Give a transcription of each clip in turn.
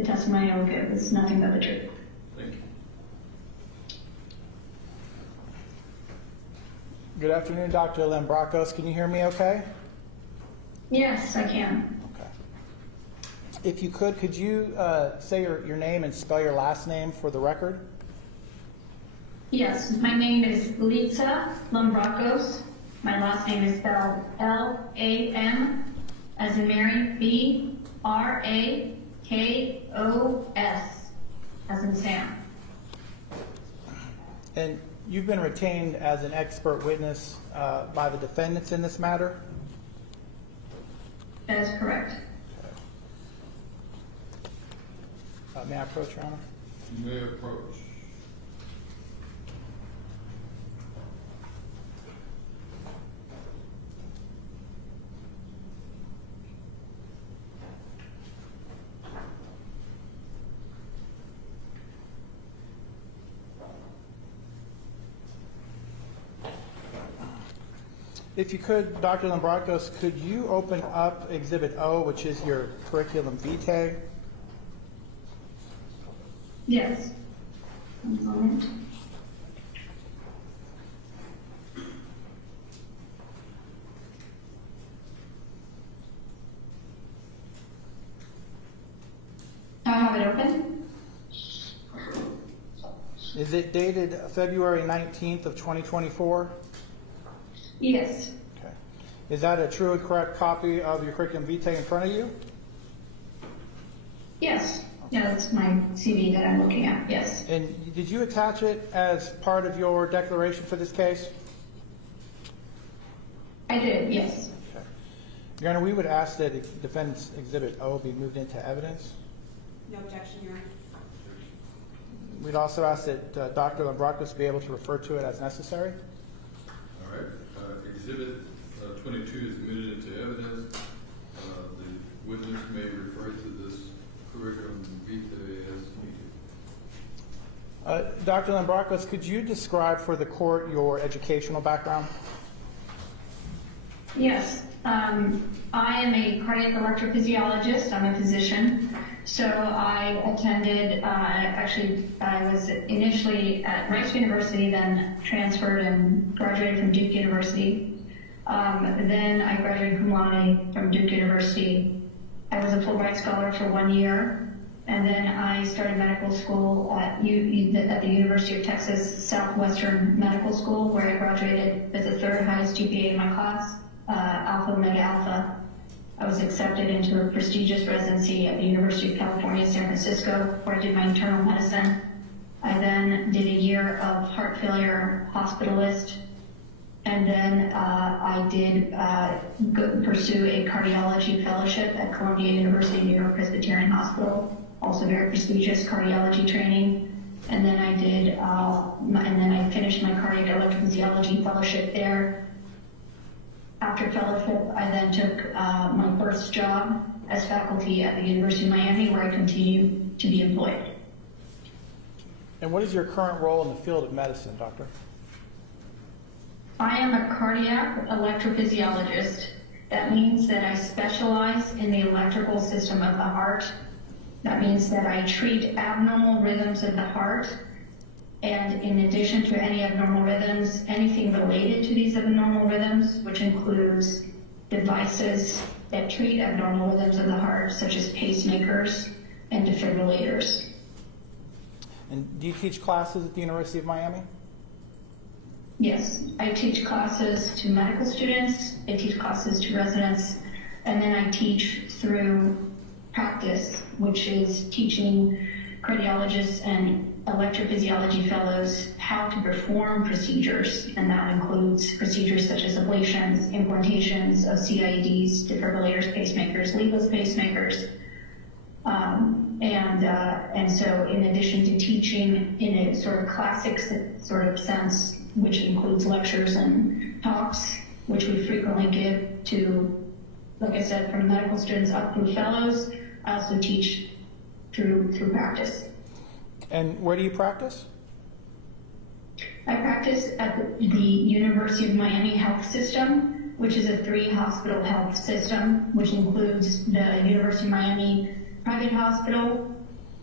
the testimony I will give is nothing but the truth. Thank you. Good afternoon, Dr. Lambrakos. Can you hear me okay? Yes, I can. Okay. If you could you say your name and spell your last name for the record? Yes, my name is Lisa Lambrakos. My last name is spelled L-A-M, as in Mary, B-R-A-K-O-S, as in Sam. And you've been retained as an expert witness by the defendants in this matter? That is correct. May I approach, Your Honor? You may approach. If you could, Dr. Lambrakos, could you open up Exhibit O, which is your curriculum vitae? Yes. One moment. I have it open. Is it dated February 19th of 2024? Yes. Okay. Is that a true and correct copy of your curriculum vitae in front of you? Yes. Yeah, that's my CV that I'm looking at. Yes. And did you attach it as part of your declaration for this case? I did. Yes. Okay. Your Honor, we would ask that Defendant's Exhibit O be moved into evidence. No objection, Your Honor. We'd also ask that Dr. Lambrakos be able to refer to it as necessary. All right. Exhibit 22 is admitted into evidence. The witness may refer to this curriculum vitae as needed. Dr. Lambrakos, could you describe for the court your educational background? Yes. I am a cardiac electrophysiologist. I'm a physician. So I attended, I was initially at Rice University, then transferred and graduated from Duke University. Then I graduated cum laude from Duke University. I was a Fulbright Scholar for 1 year. And then I started medical school at the University of Texas Southwestern Medical School, where I graduated with the third highest GPA in my class, Alpha Omega Alpha. I was accepted into a prestigious residency at the University of California, San Francisco, where I did my internal medicine. I then did a year of heart failure hospitalist, and then I did pursue a cardiology fellowship at Columbia University New York Presbyterian Hospital, also very prestigious cardiology training. And then I did, and then I finished my cardiac electrophysiology fellowship there. After fellowship, I then took my first job as faculty at the University of Miami, where I continue to be employed. And what is your current role in the field of medicine, Doctor? I am a cardiac electrophysiologist. That means that I specialize in the electrical system of the heart. That means that I treat abnormal rhythms of the heart, and in addition to any abnormal rhythms, anything related to these abnormal rhythms, which includes devices that treat abnormal rhythms of the heart, such as pacemakers and defibrillators. And do you teach classes at the University of Miami? Yes, I teach classes to medical students, I teach classes to residents, and then I teach through practice, which is teaching cardiologists and electrophysiology fellows how to perform procedures, and that includes procedures such as ablations, implantations of CIEDs, defibrillators, pacemakers, leadless pacemakers. And so in addition to teaching in a sort of classic sort of sense, which includes lectures and talks, which we frequently give to, like I said, from medical students up through fellows, I also teach through practice. And where do you practice? I practice at the University of Miami Health System, which is a 3-hospital health system, which includes the University of Miami Private Hospital,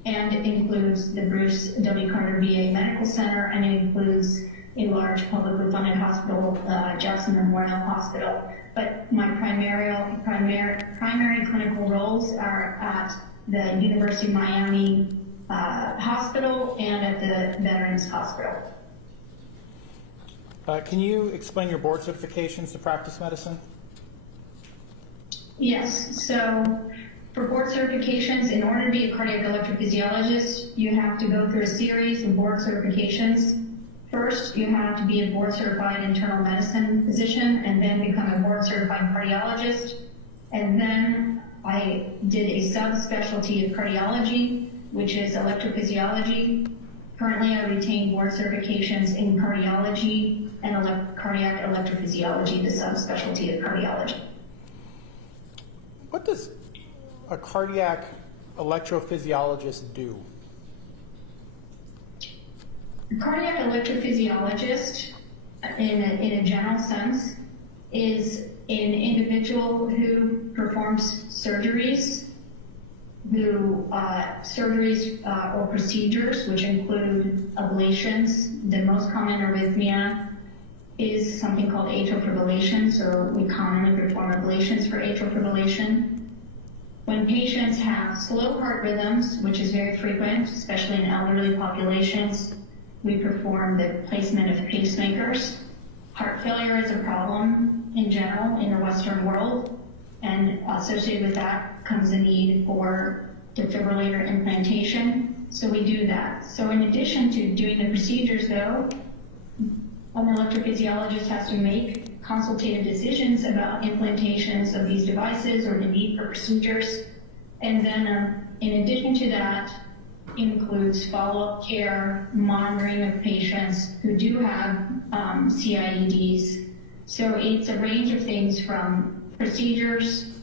and it includes the Bruce W. Carter VA Medical Center, and it includes a large publicly funded hospital, Jackson Memorial Hospital. But my primary clinical roles are at the University of Miami Hospital and at the Veterans Hospital. Can you explain your board certifications to practice medicine? Yes, so for board certifications, in order to be a cardiac electrophysiologist, you have to go through a series of board certifications. First, you have to be a board certified internal medicine physician and then become a board certified cardiologist. And then I did a subspecialty of cardiology, which is electrophysiology. Currently, I retain board certifications in cardiology and cardiac electrophysiology, the subspecialty of cardiology. What does a cardiac electrophysiologist do? A cardiac electrophysiologist, in a general sense, is an individual who performs surgeries, or procedures, which include ablations. The most common arrhythmia is something called atrial fibrillation, so we commonly perform ablations for atrial fibrillation. When patients have slow heart rhythms, which is very frequent, especially in elderly populations, we perform the placement of pacemakers. Heart failure is a problem in general in the Western world, and associated with that comes the need for defibrillator implantation. So we do that. So in addition to doing the procedures though, an electrophysiologist has to make consultative decisions about implantations of these devices or the need for procedures. And then in addition to that, includes follow-up care, monitoring of patients who do have CIEDs. So it's a range of things from procedures,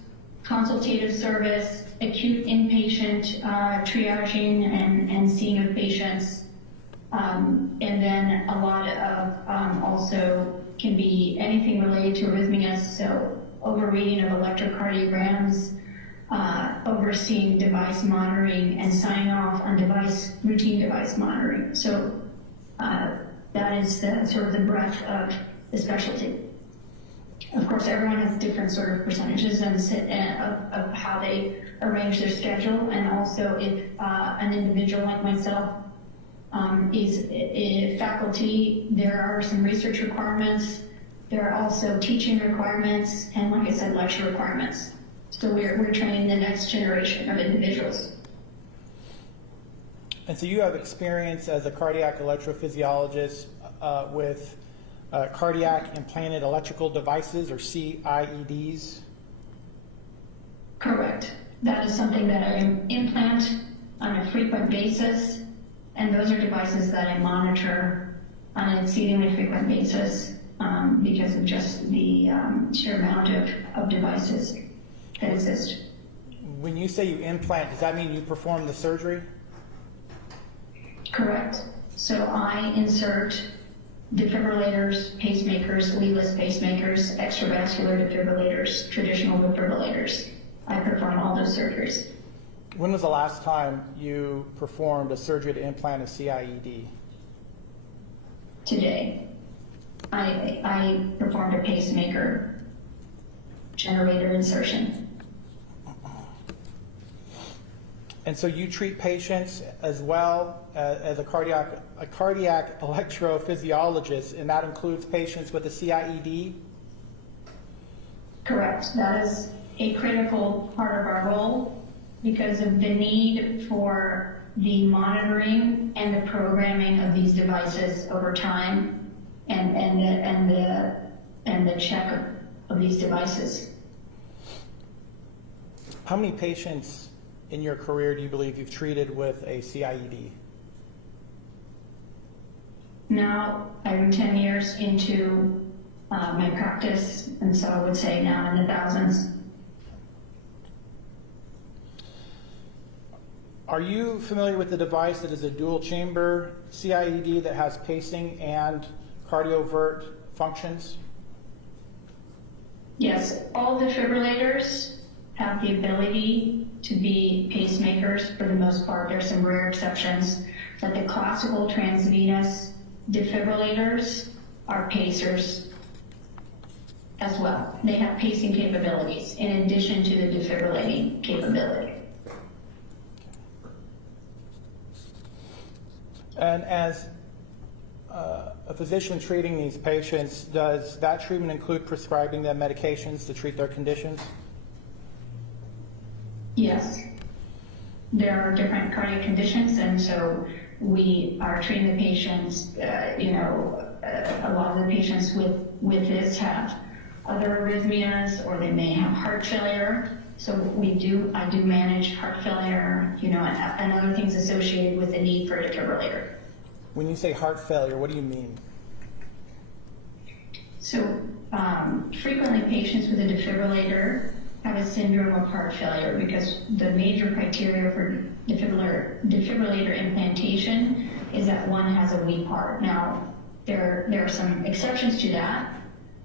consultative service, acute inpatient triaging and seeing of patients, and then a lot of also can be anything related to arrhythmias, so overreading of electrocardiograms, overseeing device monitoring and signing off on routine device monitoring. So that is the sort of the breadth of the specialty. Of course, everyone has different sort of percentages of how they arrange their schedule, and also if an individual like myself is a faculty, there are some research requirements, there are also teaching requirements, and like I said, lecture requirements. So we're training the next generation of individuals. And so you have experience as a cardiac electrophysiologist with cardiac implanted electrical devices, or CIEDs? Correct. That is something that I implant on a frequent basis, and those are devices that I monitor on an exceedingly frequent basis because of just the sheer amount of devices that exist. When you say you implant, does that mean you perform the surgery? Correct. So I insert defibrillators, pacemakers, leadless pacemakers, extravascular defibrillators, traditional defibrillators. I perform all those surgeries. When was the last time you performed a surgery to implant a CIED? Today. I performed a pacemaker generator insertion. And so you treat patients as well as a cardiac electrophysiologist, and that includes patients with a CIED? Correct. That is a critical part of our role because of the need for the monitoring and the programming of these devices over time and the check of these devices. How many patients in your career do you believe you've treated with a CIED? Now I'm 10 years into my practice, and so I would say now in the thousands. Are you familiar with the device that is a dual chamber CIED that has pacing and cardiovert functions? Yes, all defibrillators have the ability to be pacemakers for the most part. There's some rare exceptions, but the classical transvenous defibrillators are pacers as well. They have pacing capabilities in addition to the defibrillating capability. And as a physician treating these patients, does that treatment include prescribing them medications to treat their conditions? Yes. There are different cardiac conditions, and so we are treating the patients, a lot of the patients with this have other arrhythmias, or they may have heart failure. So I do manage heart failure, and other things associated with the need for a defibrillator. When you say heart failure, what do you mean? So frequently patients with a defibrillator have a syndrome of heart failure because the major criteria for defibrillator implantation is that one has a weak heart. Now, there are some exceptions to that,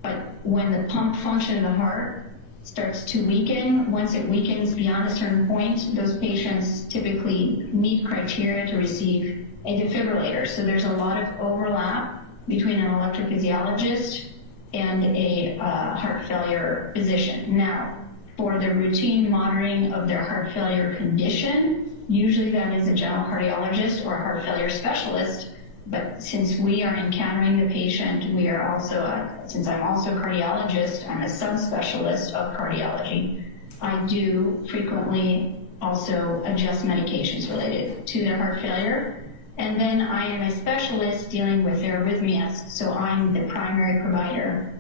but when the pump function of the heart starts to weaken, once it weakens beyond a certain point, those patients typically meet criteria to receive a defibrillator. So there's a lot of overlap between an electrophysiologist and a heart failure physician. Now, for the routine monitoring of their heart failure condition, usually that is a general cardiologist or a heart failure specialist. But since we are encountering the patient, we are also, since I'm also a cardiologist, I'm a subspecialist of cardiology. I do frequently also adjust medications related to their heart failure. And then I am a specialist dealing with their arrhythmias. So I'm the primary provider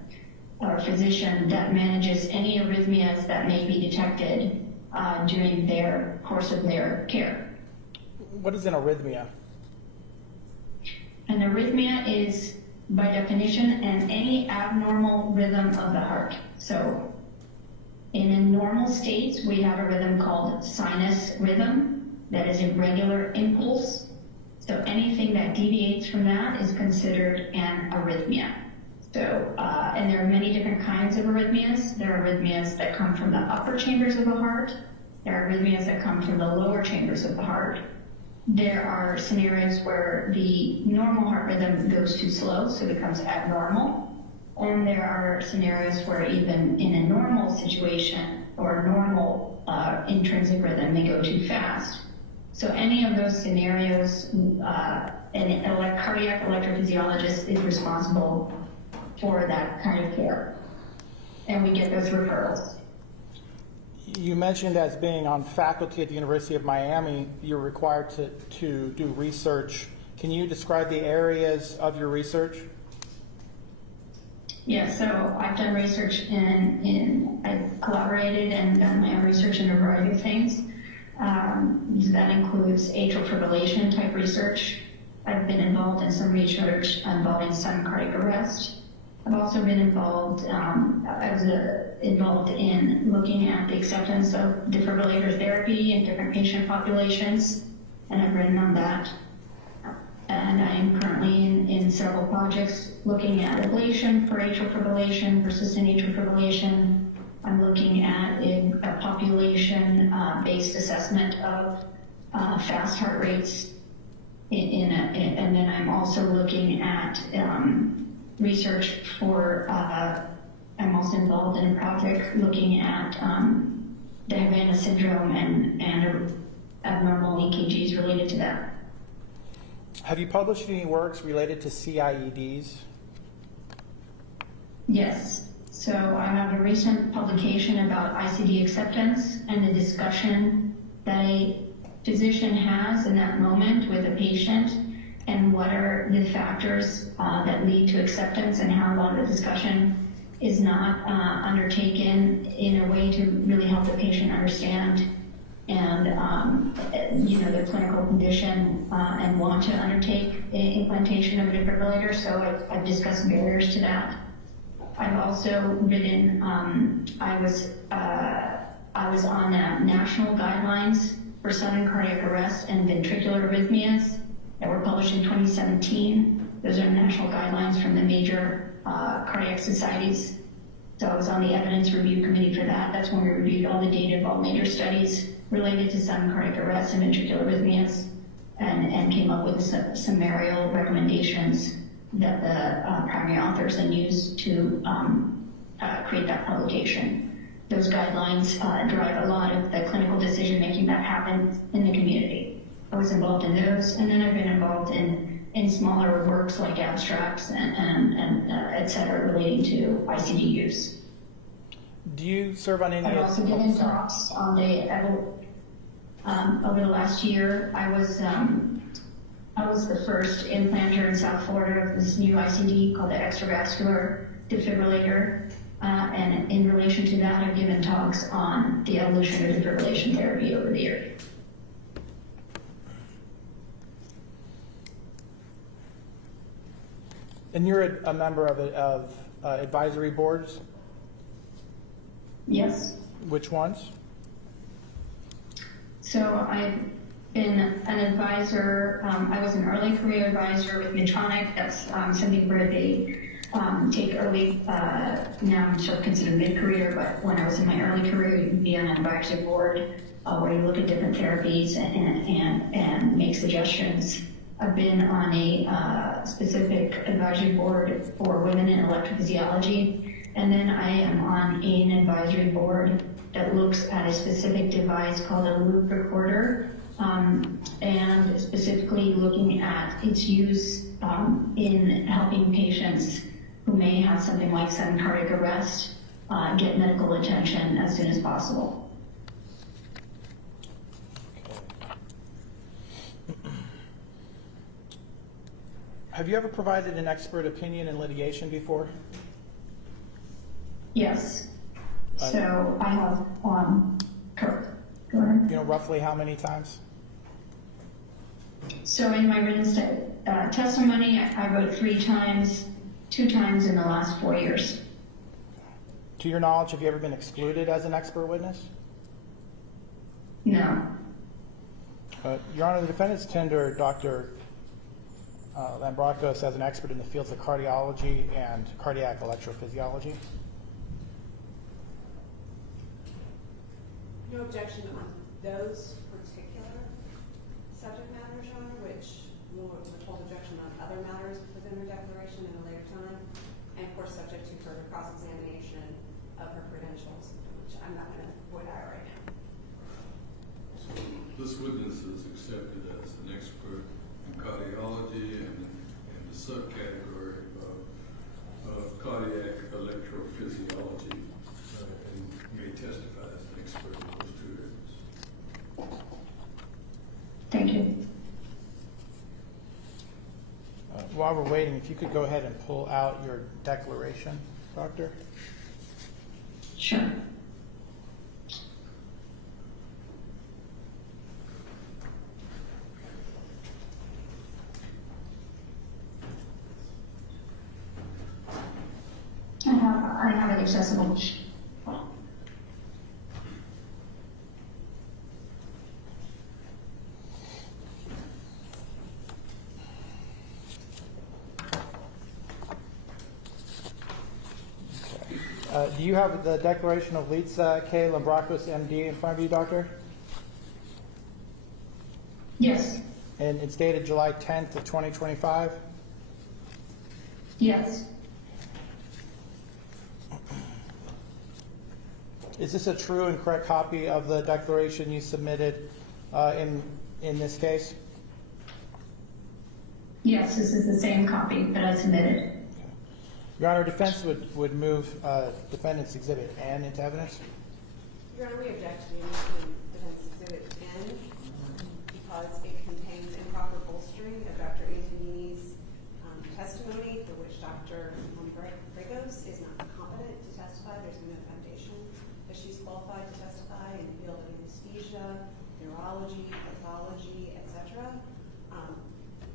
or physician that manages any arrhythmias that may be detected during their course of their care. What is an arrhythmia? An arrhythmia is, by definition, any abnormal rhythm of the heart. So in a normal state, we have a rhythm called sinus rhythm that is a regular impulse. So anything that deviates from that is considered an arrhythmia. So, and there are many different kinds of arrhythmias. There are arrhythmias that come from the upper chambers of the heart. There are arrhythmias that come from the lower chambers of the heart. There are scenarios where the normal heart rhythm goes too slow, so it becomes abnormal. And there are scenarios where even in a normal situation or a normal intrinsic rhythm may go too fast. So any of those scenarios, a cardiac electrophysiologist is responsible for that kind of care. And we get those referrals. You mentioned as being on faculty at the University of Miami, you're required to do research. Can you describe the areas of your research? Yeah, so I've done research I've collaborated and done my own research in a variety of things. That includes atrial fibrillation type research. I've been involved in some research involving sudden cardiac arrest. I've also been involved involved in looking at the acceptance of defibrillator therapy in different patient populations, and I've written on that. And I am currently in several projects looking at ablation for atrial fibrillation, persistent atrial fibrillation. I'm looking at a population-based assessment of fast heart rates, and then I'm also looking at research for, I'm also involved in a project looking at the Havana syndrome and abnormal EKGs related to that. Have you published any works related to CIEDs? Yes. So I have a recent publication about ICD acceptance and the discussion that a physician has in that moment with a patient, and what are the factors that lead to acceptance, and how a lot of the discussion is not undertaken in a way to really help the patient understand and the clinical condition and want to undertake implantation of a defibrillator. So I've discussed barriers to that. I've also written, I was on national guidelines for sudden cardiac arrest and ventricular arrhythmias that were published in 2017. Those are national guidelines from the major cardiac societies. So I was on the evidence review committee for that. That's when we reviewed all the data of all major studies. related to sudden cardiac arrest and ventricular arrhythmias, and came up with some summarial recommendations that the primary authors then used to create that publication. Those guidelines drive a lot of the clinical decision-making that happens in the community. I was involved in those, and then I've been involved in smaller works like abstracts and et cetera relating to ICD use. Do you serve on any I've of also given talks on over the last year. I was the first implanter in South Florida of this new ICD called the extravascular defibrillator. And in relation to that, I've given talks on the evolution of defibrillation therapy over the years. And you're a member of advisory boards? Yes. Which ones? So I've been an advisor. I was an early career advisor with Medtronic. That's something where they take early, now I'm sort of considered mid-career, but when I was in my early career, you'd be on an advisory board where you look at different therapies and make suggestions. I've been on a specific advisory board for women in electrophysiology, and then I am on an advisory board that looks at a specific device called a loop recorder, and specifically looking at its use in helping patients who may have something like sudden cardiac arrest get medical attention as soon as possible. Have you ever provided an expert opinion in litigation before? Yes. So I have, go ahead. You know, roughly how many times? So in my written testimony, I wrote 3 times, 2 times in the last 4 years. To your knowledge, have you ever been excluded as an expert witness? No. Your Honor, the defendant's tender Dr. Lambrakos as an expert in the fields of cardiology and cardiac electrophysiology. No objection on those particular subject matters, Your Honor, which will withhold objection on other matters within her declaration at a later time, and of course subject to further cross-examination of her credentials, which I'm not going to void out right now. So this witness is accepted as an expert in cardiology and the subcategory of cardiac electrophysiology, and may testify as an expert in those 2 areas. Thank you. While we're waiting, if you could go ahead and pull out your declaration, Doctor. Sure. I have it accessible. Do you have the declaration of Litsa K. Lambrakos, MD, in front of you, Doctor? Yes. And it's dated July 10th of 2025? Yes. Is this a true and correct copy of the declaration you submitted in this case? Yes, this is the same copy that I submitted. Your Honor, defense would move defendant's exhibit N into evidence. Your Honor, we object to the omission of defense exhibit N because it contains improper bolstering of Dr. Antonini's testimony, for which Dr. Lambrakos is not competent to testify. There's no foundation that she's qualified to testify in the field of anesthesia, neurology, pathology, etc.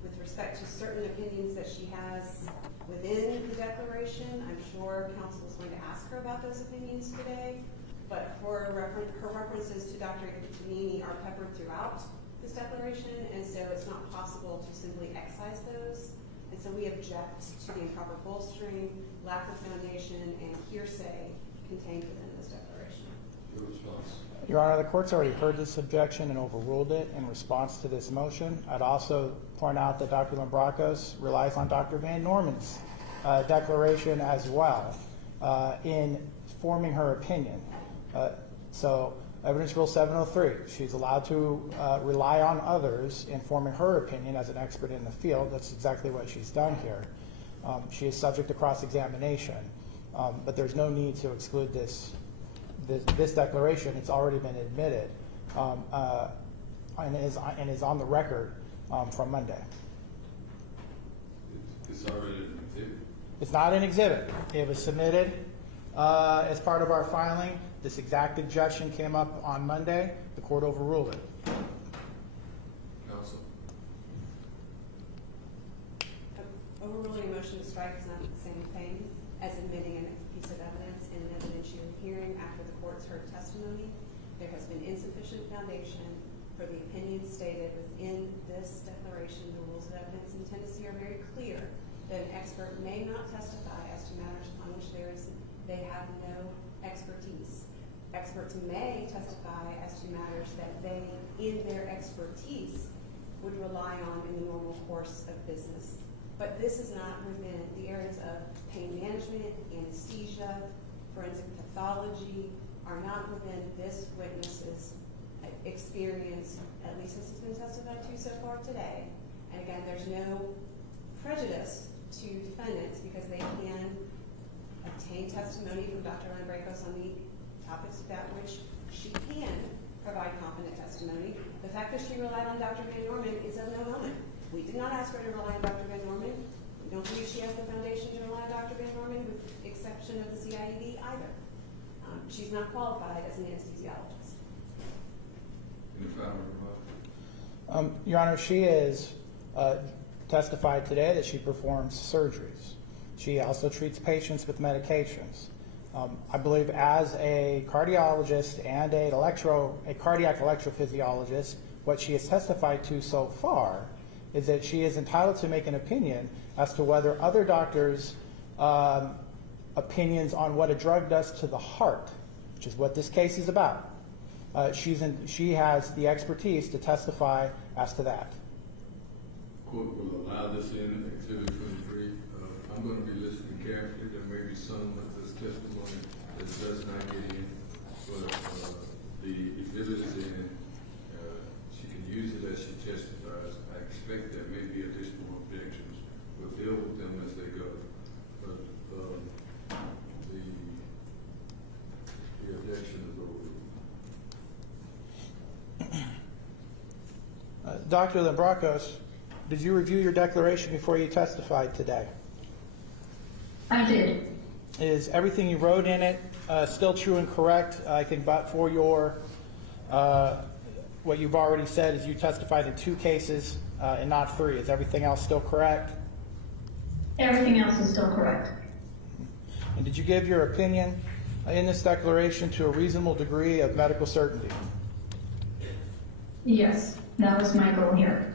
With respect to certain opinions that she has within the declaration, I'm sure counsel is going to ask her about those opinions today, but her references to Dr. Antonini are peppered throughout this declaration, and so it's not possible to simply excise those. And so we object to the improper bolstering, lack of foundation, and hearsay contained within this declaration. Your response. Your Honor, the court's already heard this objection and overruled it in response to this motion. I'd also point out that Dr. Lambrakos relies on Dr. Van Norman's declaration as well in forming her opinion. So Evidence Rule 703, she's allowed to rely on others in forming her opinion as an expert in the field. That's exactly what she's done here. She is subject to cross-examination, but there's no need to exclude this declaration. It's already been admitted and is on the record from Monday. It's already an exhibit. It's not an exhibit. It was submitted as part of our filing. This exact objection came up on Monday. The court overruled it. Counsel. Overruling a motion to strike is not the same thing as admitting a piece of evidence in an evidentiary hearing after the court's heard testimony. There has been insufficient foundation for the opinions stated within this declaration. The rules of evidence in Tennessee are very clear that an expert may not testify as to matters on which they have no expertise. Experts may testify as to matters that they, in their expertise, would rely on in the normal course of business. But this is not within the areas of pain management, anesthesia, forensic pathology, are not within this witness's experience, at least as has been testified to so far today. And again, there's no prejudice to defendants because they can obtain testimony from Dr. Lambrakos on the topics about which she can provide competent testimony. The fact that she relied on Dr. Van Norman is of no moment. We did not ask her to rely on Dr. Van Norman. We don't believe she has the foundation to rely on Dr. Van Norman, with the exception of the CIED either. She's not qualified as an anesthesiologist. Any final remarks? Your Honor, she is testified today that she performs surgeries. She also treats patients with medications. I believe as a cardiologist and a cardiac electrophysiologist, what she has testified to so far is that she is entitled to make an opinion as to whether other doctors' opinions on what a drug does to the heart, which is what this case is about. She has the expertise to testify as to that. Court will allow this in Exhibit 23. I'm going to be listening carefully. There may be some of this testimony that does not get in, but the exhibit is in. She can use it as she testifies. I expect there may be additional objections. We'll deal with them as they go. But the objection is over. Dr. Lambrakos, did you review your declaration before you testified today? I did. Is everything you wrote in it still true and correct? I think but for your what you've already said is you testified in 2 cases and not 3. Is everything else still correct? Everything else is still correct. And did you give your opinion in this declaration to a reasonable degree of medical certainty? Yes, that was my goal here.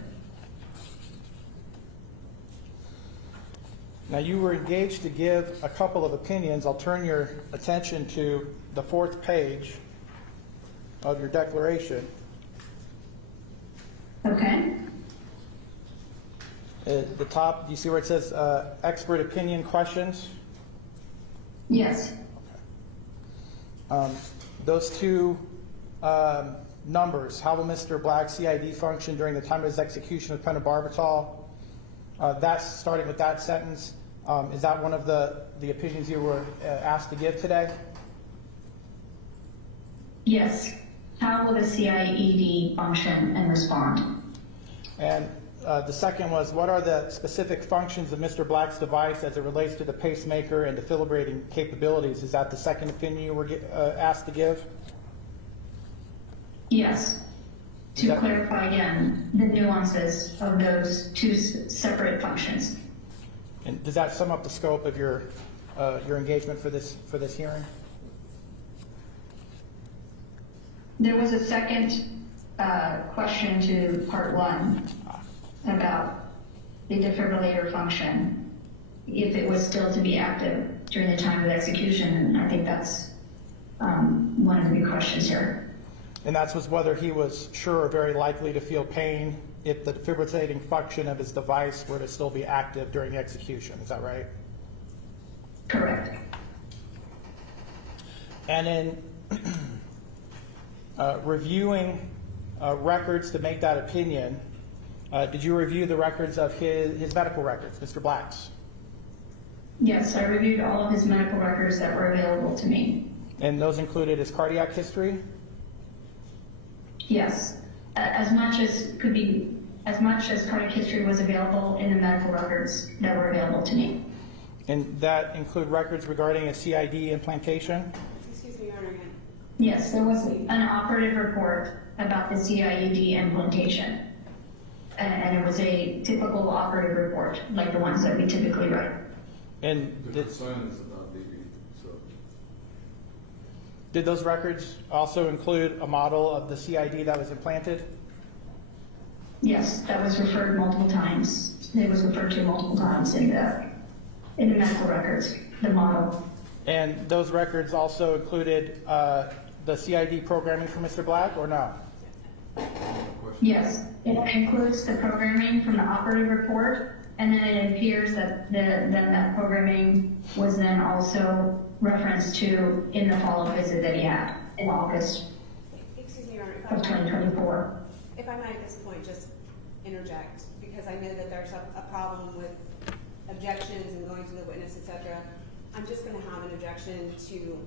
Now, you were engaged to give a couple of opinions. I'll turn your attention to the 4th page of your declaration. Okay. At the top, do you see where it says expert opinion questions? Yes. Those 2 numbers, how will Mr. Black's CID function during the time of his execution of pentobarbital? That's starting with that sentence. Is that one of the opinions you were asked to give today? Yes. How will the CIED function and respond? And the second was, what are the specific functions of Mr. Black's device as it relates to the pacemaker and defibrillating capabilities? Is that the second opinion you were asked to give? Yes. To clarify again the nuances of those 2 separate functions. And does that sum up the scope of your engagement for this hearing? There was a second question to part 1 about the defibrillator function, if it was still to be active during the time of execution, and I think that's one of the big questions here. And that was whether he was sure or very likely to feel pain if the defibrillating function of his device were to still be active during the execution. Is that right? Correct. And in reviewing records to make that opinion, did you review the records of his medical records, Mr. Black's? Yes, I reviewed all of his medical records that were available to me. And those included his cardiac history? Yes, as much as cardiac history was available in the medical records that were available to me. And that include records regarding a CID implantation? Excuse me, Your Honor, again. Yes, there was an operative report about the CIUD implantation. And it was a typical operative report, like the ones that we typically write. And The concern is about DB, so. did those records also include a model of the CID that was implanted? Yes, that was referred multiple times. It was referred to multiple times in the medical records, the model. And those records also included the CID programming for Mr. Black, or no? Yes, it includes the programming from the operative report, and then it appears that that programming was then also referenced to in the follow-up visit that he had in August Excuse me, Your Honor, of 2024. if I might at this point just interject, because I know that there's a problem with objections and going to the witness, etc. I'm just going to have an objection to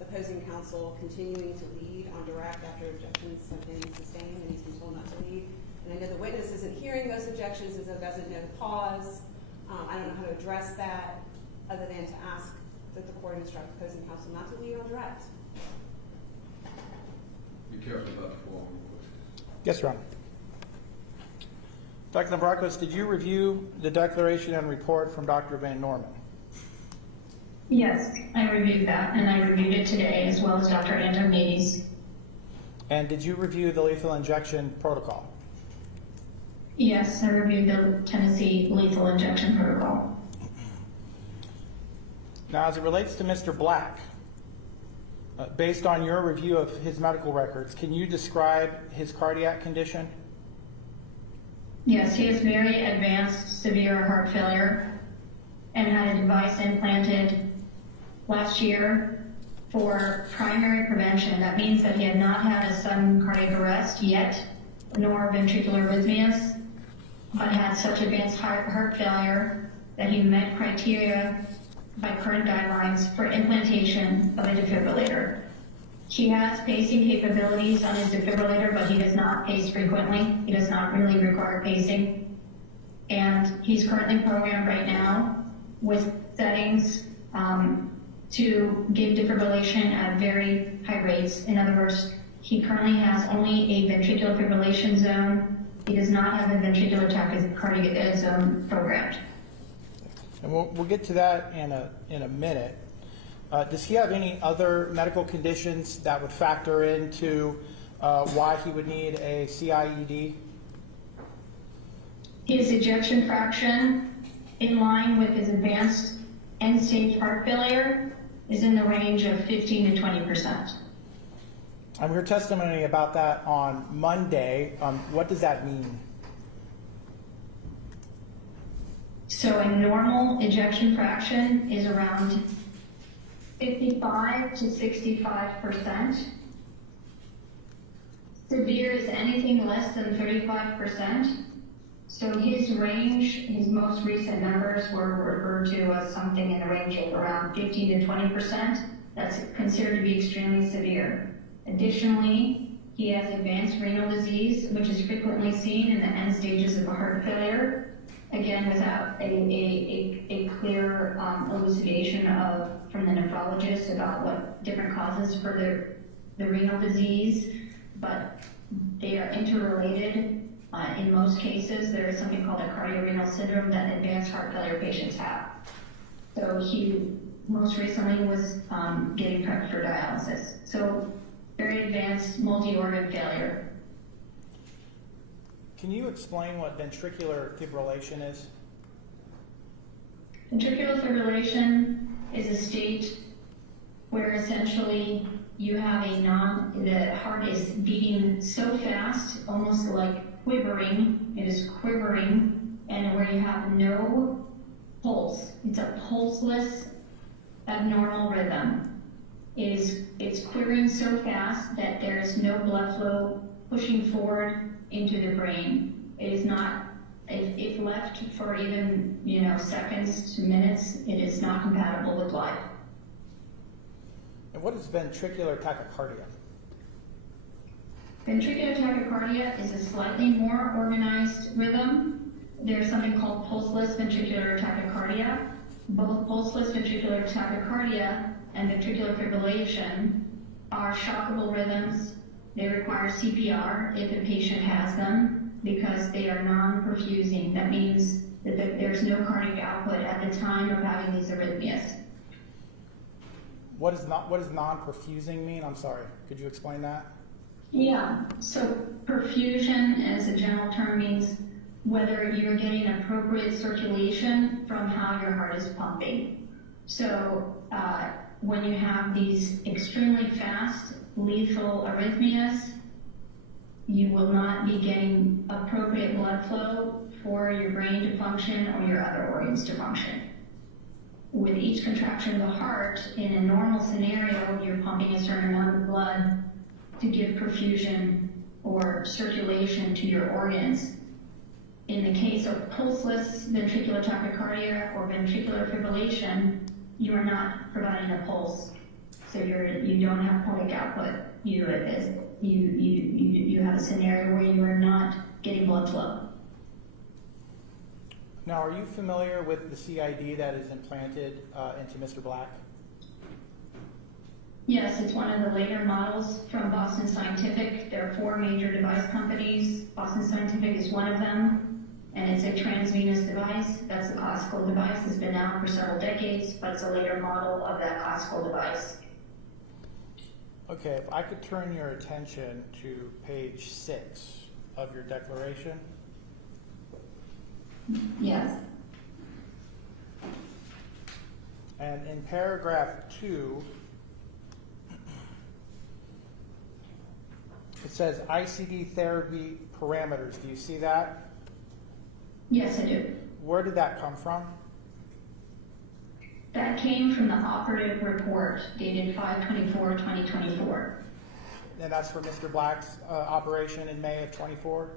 opposing counsel continuing to lead on direct after objections have been sustained and he's been told not to lead. And I know the witness isn't hearing those objections and so doesn't know the pause. I don't know how to address that other than to ask that the court instruct opposing counsel not to lead on direct. Be careful about the form. Yes, Your Honor. Dr. Navrakos, did you review the declaration and report from Dr. Van Norman? Yes, I reviewed that, and I reviewed it today, as well as Dr. Antonides. And did you review the lethal injection protocol? Yes, I reviewed the Tennessee lethal injection protocol. Now, as it relates to Mr. Black, based on your review of his medical records, can you describe his cardiac condition? Yes, he has very advanced severe heart failure and had a device implanted last year for primary prevention. That means that he had not had a sudden cardiac arrest yet, nor ventricular arrhythmias, but had such advanced heart failure that he met criteria by current guidelines for implantation of a defibrillator. He has pacing capabilities on his defibrillator, but he does not pace frequently. He does not really require pacing. And he's currently programmed right now with settings to give defibrillation at very high rates. In other words, he currently has only a ventricular fibrillation zone. He does not have a ventricular tachycardia zone programmed. And we'll get to that in a minute. Does he have any other medical conditions that would factor into why he would need a CIED? His ejection fraction, in line with his advanced end-stage heart failure, is in the range of 15 to 20%. We heard testimony about that on Monday. What does that mean? So a normal ejection fraction is around 55 to 65%. Severe is anything less than 35%. So his range, his most recent numbers were referred to as something in the range of around 15 to 20%. That's considered to be extremely severe. Additionally, he has advanced renal disease, which is frequently seen in the end stages of a heart failure, again without a clear elucidation from the nephrologist about what different causes for the renal disease, but they are interrelated. In most cases, there is something called a cardiorenal syndrome that advanced heart failure patients have. So he most recently was getting prepped for dialysis. So very advanced multi-organ failure. Can you explain what ventricular fibrillation is? Ventricular fibrillation is a state where essentially you have the heart is beating so fast, almost like quivering. It is quivering, and where you have no pulse. It's a pulseless, abnormal rhythm. It's quivering so fast that there is no blood flow pushing forward into the brain. It is not, if left for even, seconds to minutes, it is not compatible with life. And what is ventricular tachycardia? Ventricular tachycardia is a slightly more organized rhythm. There's something called pulseless ventricular tachycardia. Both pulseless ventricular tachycardia and ventricular fibrillation are shockable rhythms. They require CPR if a patient has them because they are non-perfusing. That means that there's no cardiac output at the time of having these arrhythmias. What does non-perfusing mean? I'm sorry. Could you explain that? Yeah. So perfusion, as a general term, means whether you're getting appropriate circulation from how your heart is pumping. So when you have these extremely fast, lethal arrhythmias, you will not be getting appropriate blood flow for your brain to function or your other organs to function. With each contraction of the heart, in a normal scenario, you're pumping a certain amount of blood to give perfusion or circulation to your organs. In the case of pulseless ventricular tachycardia or ventricular fibrillation, you are not providing a pulse, so you don't have cardiac output. You have a scenario where you are not getting blood flow. Now, are you familiar with the CID that is implanted into Mr. Black? Yes, it's one of the later models from Boston Scientific. There are 4 major device companies. Boston Scientific is one of them, and it's a transvenous device. That's a classical device. It's been out for several decades, but it's a later model of that classical device. Okay, if I could turn your attention to page 6 of your declaration. Yes. And in paragraph 2, it says ICD therapy parameters. Do you see that? Yes, I do. Where did that come from? That came from the operative report dated 5/24/2024. And that's for Mr. Black's operation in May of 24?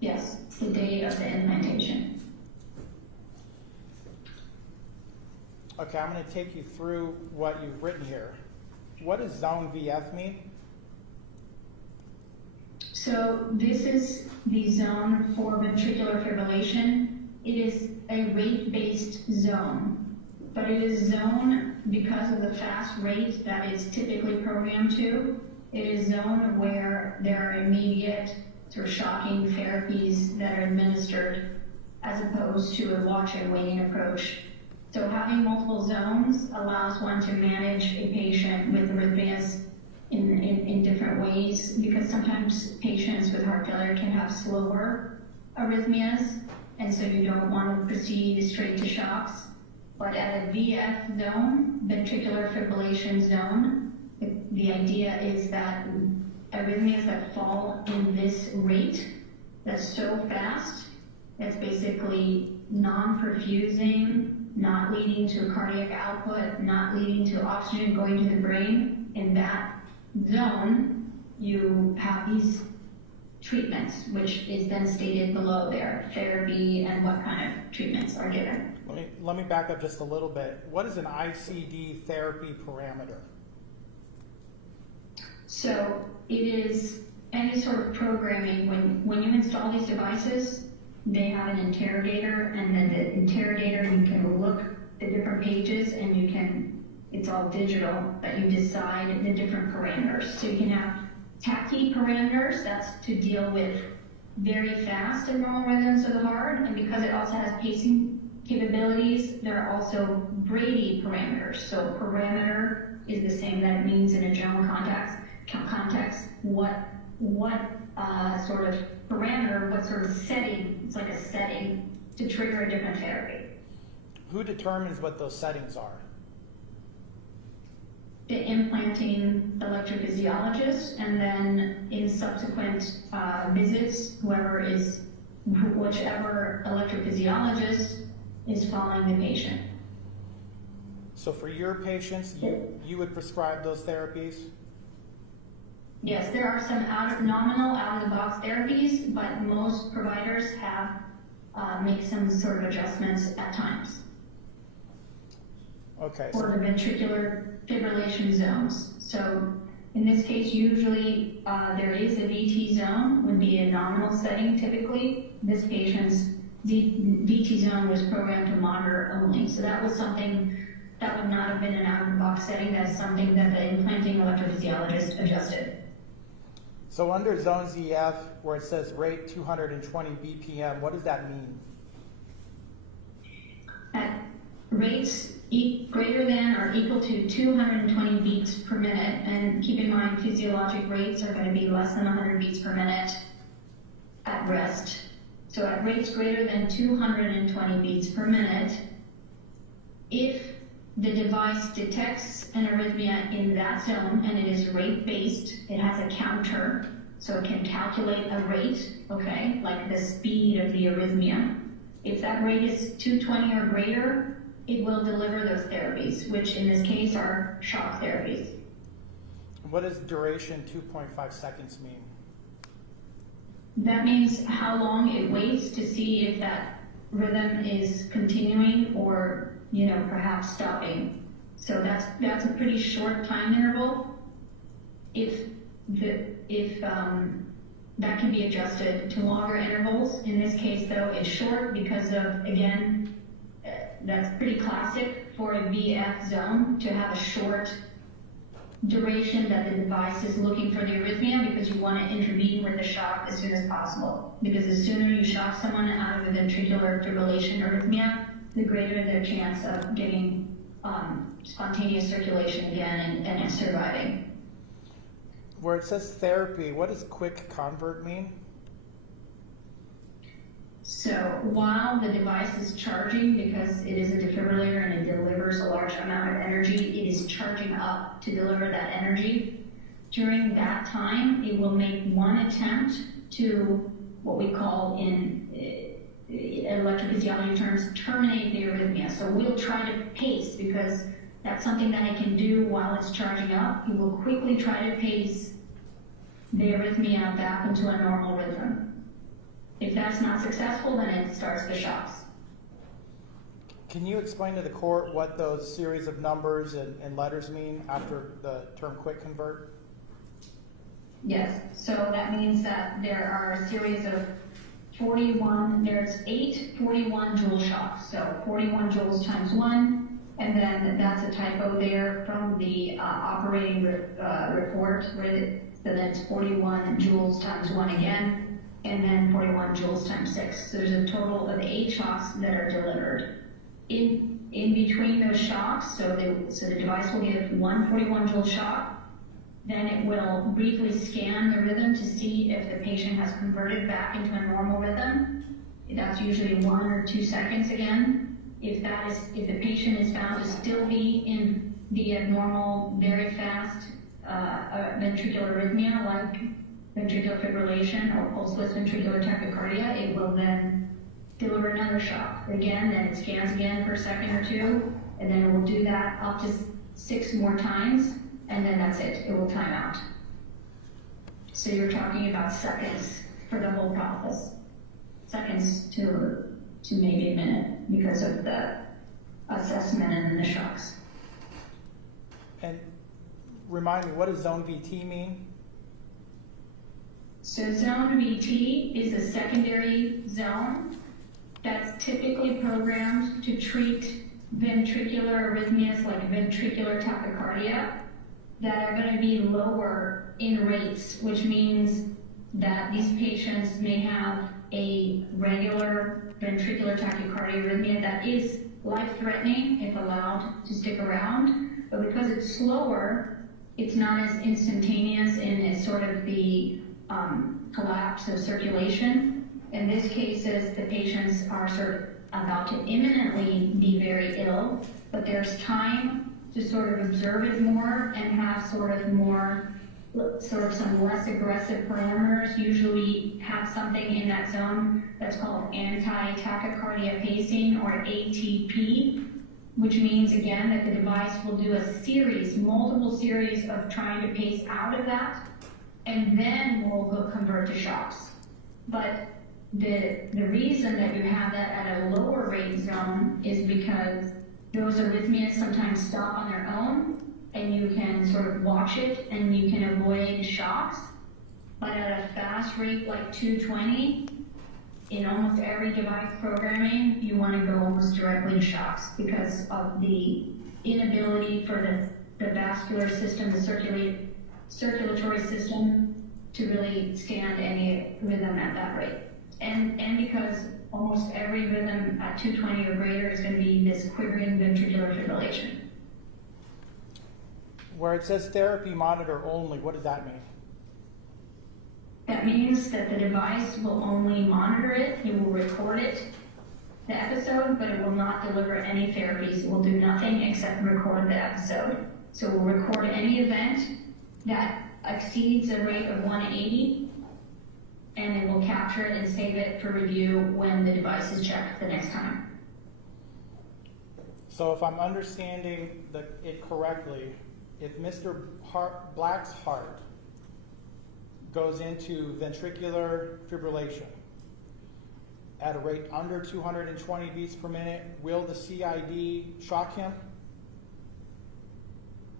Yes, the day of the implantation. Okay, I'm going to take you through what you've written here. What does zone VF mean? So this is the zone for ventricular fibrillation. It is a rate-based zone, but it is zone because of the fast rate that is typically programmed to. It is zone where there are immediate sort of shocking therapies that are administered as opposed to a watch and waiting approach. So having multiple zones allows one to manage a patient with arrhythmias in different ways, because sometimes patients with heart failure can have slower arrhythmias, and so you don't want to proceed straight to shocks. But at a VF zone, ventricular fibrillation zone, the idea is that arrhythmias that fall in this rate, that's so fast, that's basically non-perfusing, not leading to cardiac output, not leading to oxygen going to the brain. In that zone, you have these treatments, which is then stated below there, therapy and what kind of treatments are given. Let me back up just a little bit. What is an ICD therapy parameter? So it is any sort of programming. When you install these devices, they have an interrogator, and then the interrogator, you can look at different pages, and you can, it's all digital, but you decide the different parameters. So you can have tachy parameters, that's to deal with very fast and normal rhythms of the heart, and because it also has pacing capabilities, there are also Brady parameters. So parameter is the same that it means in a general context. What sort of parameter, what sort of setting, it's like a setting to trigger a different therapy. Who determines what those settings are? the implanting electrophysiologist, and then in subsequent visits, whichever electrophysiologist is following the patient. So for your patients, you would prescribe those therapies? Yes, there are some nominal out-of-the-box therapies, but most providers have make some sort of adjustments at times Okay. for the ventricular fibrillation zones. So in this case, usually there is a VT zone, would be a nominal setting typically. This patient's VT zone was programmed to monitor only. So that was something that would not have been an out-of-the-box setting. That's something that the implanting electrophysiologist adjusted. So under Zone ZF, where it says rate 220 BPM, what does that mean? At rates greater than or equal to 220 beats per minute, and keep in mind physiologic rates are going to be less than 100 beats per minute at rest. So at rates greater than 220 beats per minute, if the device detects an arrhythmia in that zone and it is rate-based, it has a counter, so it can calculate a rate, okay, like the speed of the arrhythmia. If that rate is 220 or greater, it will deliver those therapies, which in this case are shock therapies. What does duration 2.5 seconds mean? That means how long it waits to see if that rhythm is continuing or, perhaps stopping. So that's a pretty short time interval. If that can be adjusted to longer intervals. In this case, though, it's short because of, again, that's pretty classic for a VF zone to have a short duration that the device is looking for the arrhythmia, because you want to intervene with the shock as soon as possible. Because the sooner you shock someone out of a ventricular fibrillation arrhythmia, the greater their chance of getting spontaneous circulation again and surviving. Where it says therapy, what does quick convert mean? So while the device is charging, because it is a defibrillator and it delivers a large amount of energy, it is charging up to deliver that energy. During that time, it will make one attempt to what we call in electrophysiology terms, terminate the arrhythmia. So we'll try to pace, because that's something that it can do while it's charging up. It will quickly try to pace the arrhythmia back into a normal rhythm. If that's not successful, then it starts the shocks. Can you explain to the court what those series of numbers and letters mean after the term quick convert? Yes, so that means that there are a series of there's 8 41 joule shocks. So 41 joules times 1, and then that's a typo there from the operating report, so that's 41 joules times 1 again, and then 41 joules times 6. So there's a total of 8 shocks that are delivered. In between those shocks, so the device will give one 41 joule shock, then it will briefly scan the rhythm to see if the patient has converted back into a normal rhythm. That's usually 1 or 2 seconds again. If the patient is found to still be in the abnormal, very fast ventricular arrhythmia, like ventricular fibrillation or pulseless ventricular tachycardia, it will then deliver another shock. Again, then it scans again for a second or 2, and then it will do that up to 6 more times, and then that's it. It will time out. So you're talking about seconds for the whole process. Seconds to maybe a minute because of the assessment and then the shocks. And remind me, what does zone VT mean? So zone VT is a secondary zone that's typically programmed to treat ventricular arrhythmias like ventricular tachycardia that are going to be lower in rates, which means that these patients may have a regular ventricular tachycardia arrhythmia that is life-threatening if allowed to stick around, but because it's slower, it's not as instantaneous in its sort of the collapse of circulation. In this case, the patients are sort of about to imminently be very ill, but there's time to sort of observe it more and have sort of some less aggressive parameters. Usually have something in that zone that's called anti-tachycardia pacing, or ATP, which means again that the device will do multiple series of trying to pace out of that, and then will convert to shocks. But the reason that you have that at a lower rate zone is because those arrhythmias sometimes stop on their own, and you can sort of watch it and you can avoid shocks. But at a fast rate like 220, in almost every device programming, you want to go almost directly to shocks because of the inability for the vascular system, the circulatory system, to really stand any rhythm at that rate. And because almost every rhythm at 220 or greater is going to be this quivering ventricular fibrillation. Where it says therapy monitor only, what does that mean? That means that the device will only monitor it, it will record it, the episode, but it will not deliver any therapies. It will do nothing except record the episode. So it will record any event that exceeds a rate of 180, and it will capture it and save it for review when the device is checked the next time. So if I'm understanding it correctly, if Mr. Black's heart goes into ventricular fibrillation at a rate under 220 beats per minute, will the CID shock him?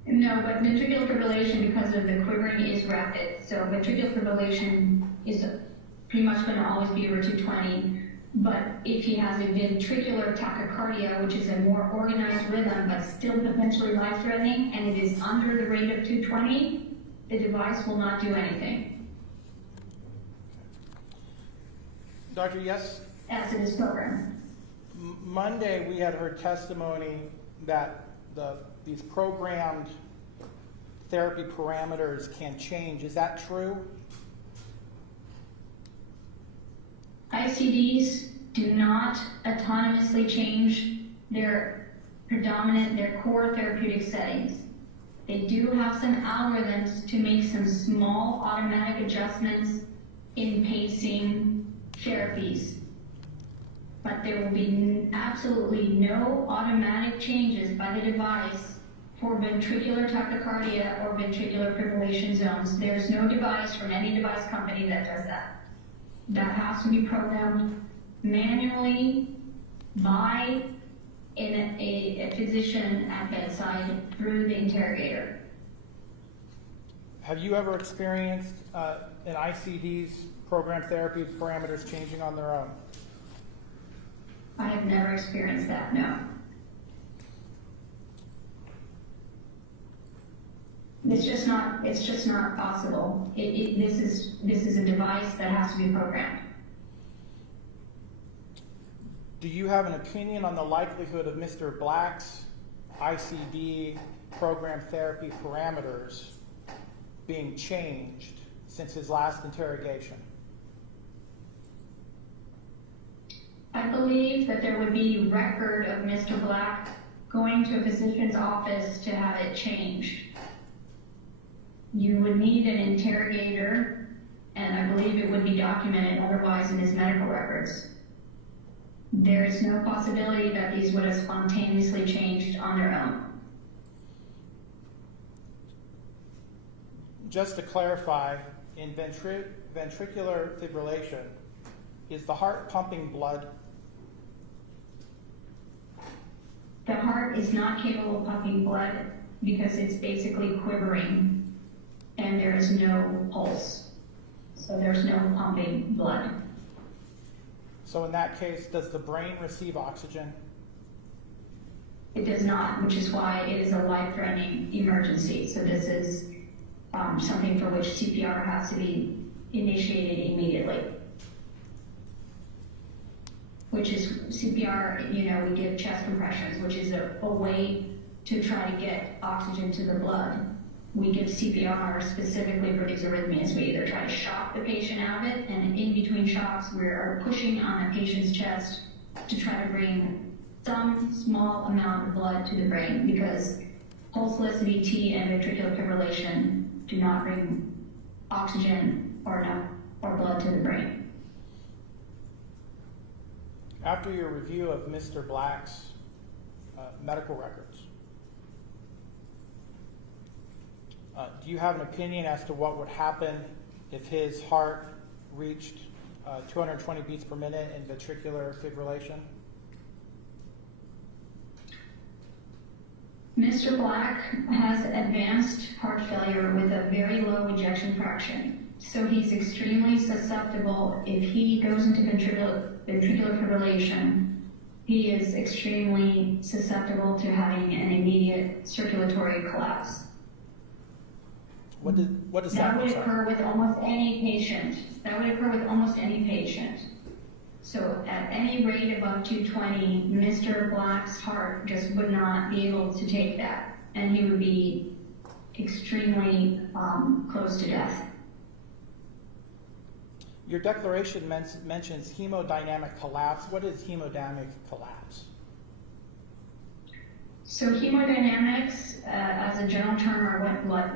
No, but ventricular fibrillation, because of the quivering, is rapid. So ventricular fibrillation is pretty much going to always be over 220. But if he has a ventricular tachycardia, which is a more organized rhythm, but still potentially life-threatening, and it is under the rate of 220, the device will not do anything. Doctor, yes? As it is programmed. Monday, we had heard testimony that these programmed therapy parameters can change. Is that true? ICDs do not autonomously change their core therapeutic settings. They do have some algorithms to make some small automatic adjustments in pacing therapies. But there will be absolutely no automatic changes by the device for ventricular tachycardia or ventricular fibrillation zones. There's no device from any device company that does that. That has to be programmed manually by a physician at bedside through the interrogator. Have you ever experienced an ICD's program therapy parameters changing on their own? I have never experienced that, no. It's just not possible. This is a device that has to be programmed. Do you have an opinion on the likelihood of Mr. Black's ICD program therapy parameters being changed since his last interrogation? I believe that there would be record of Mr. Black going to a physician's office to have it changed. You would need an interrogator, and I believe it would be documented otherwise in his medical records. There is no possibility that these would have spontaneously changed on their own. Just to clarify, in ventricular fibrillation, is the heart pumping blood? The heart is not capable of pumping blood because it's basically quivering and there is no pulse. So there's no pumping blood. So in that case, does the brain receive oxygen? It does not, which is why it is a life-threatening emergency. So this is something for which CPR has to be initiated immediately. Which is CPR, we give chest compressions, which is a way to try to get oxygen to the blood. We give CPR specifically for these arrhythmias. We either try to shock the patient out of it, and in between shocks, we're pushing on a patient's chest to try to bring some small amount of blood to the brain, because pulseless VT and ventricular fibrillation do not bring oxygen or blood to the brain. After your review of Mr. Black's medical records, do you have an opinion as to what would happen if his heart reached 220 beats per minute in ventricular fibrillation? Mr. Black has advanced heart failure with a very low ejection fraction. So he's extremely susceptible. If he goes into ventricular fibrillation, he is extremely susceptible to having an immediate circulatory collapse. What does that That would mean? occur with almost any patient. So at any rate above 220, Mr. Black's heart just would not be able to take that, and he would be extremely close to death. Your declaration mentions hemodynamic collapse. What is hemodynamic collapse? So hemodynamics, as a general term, are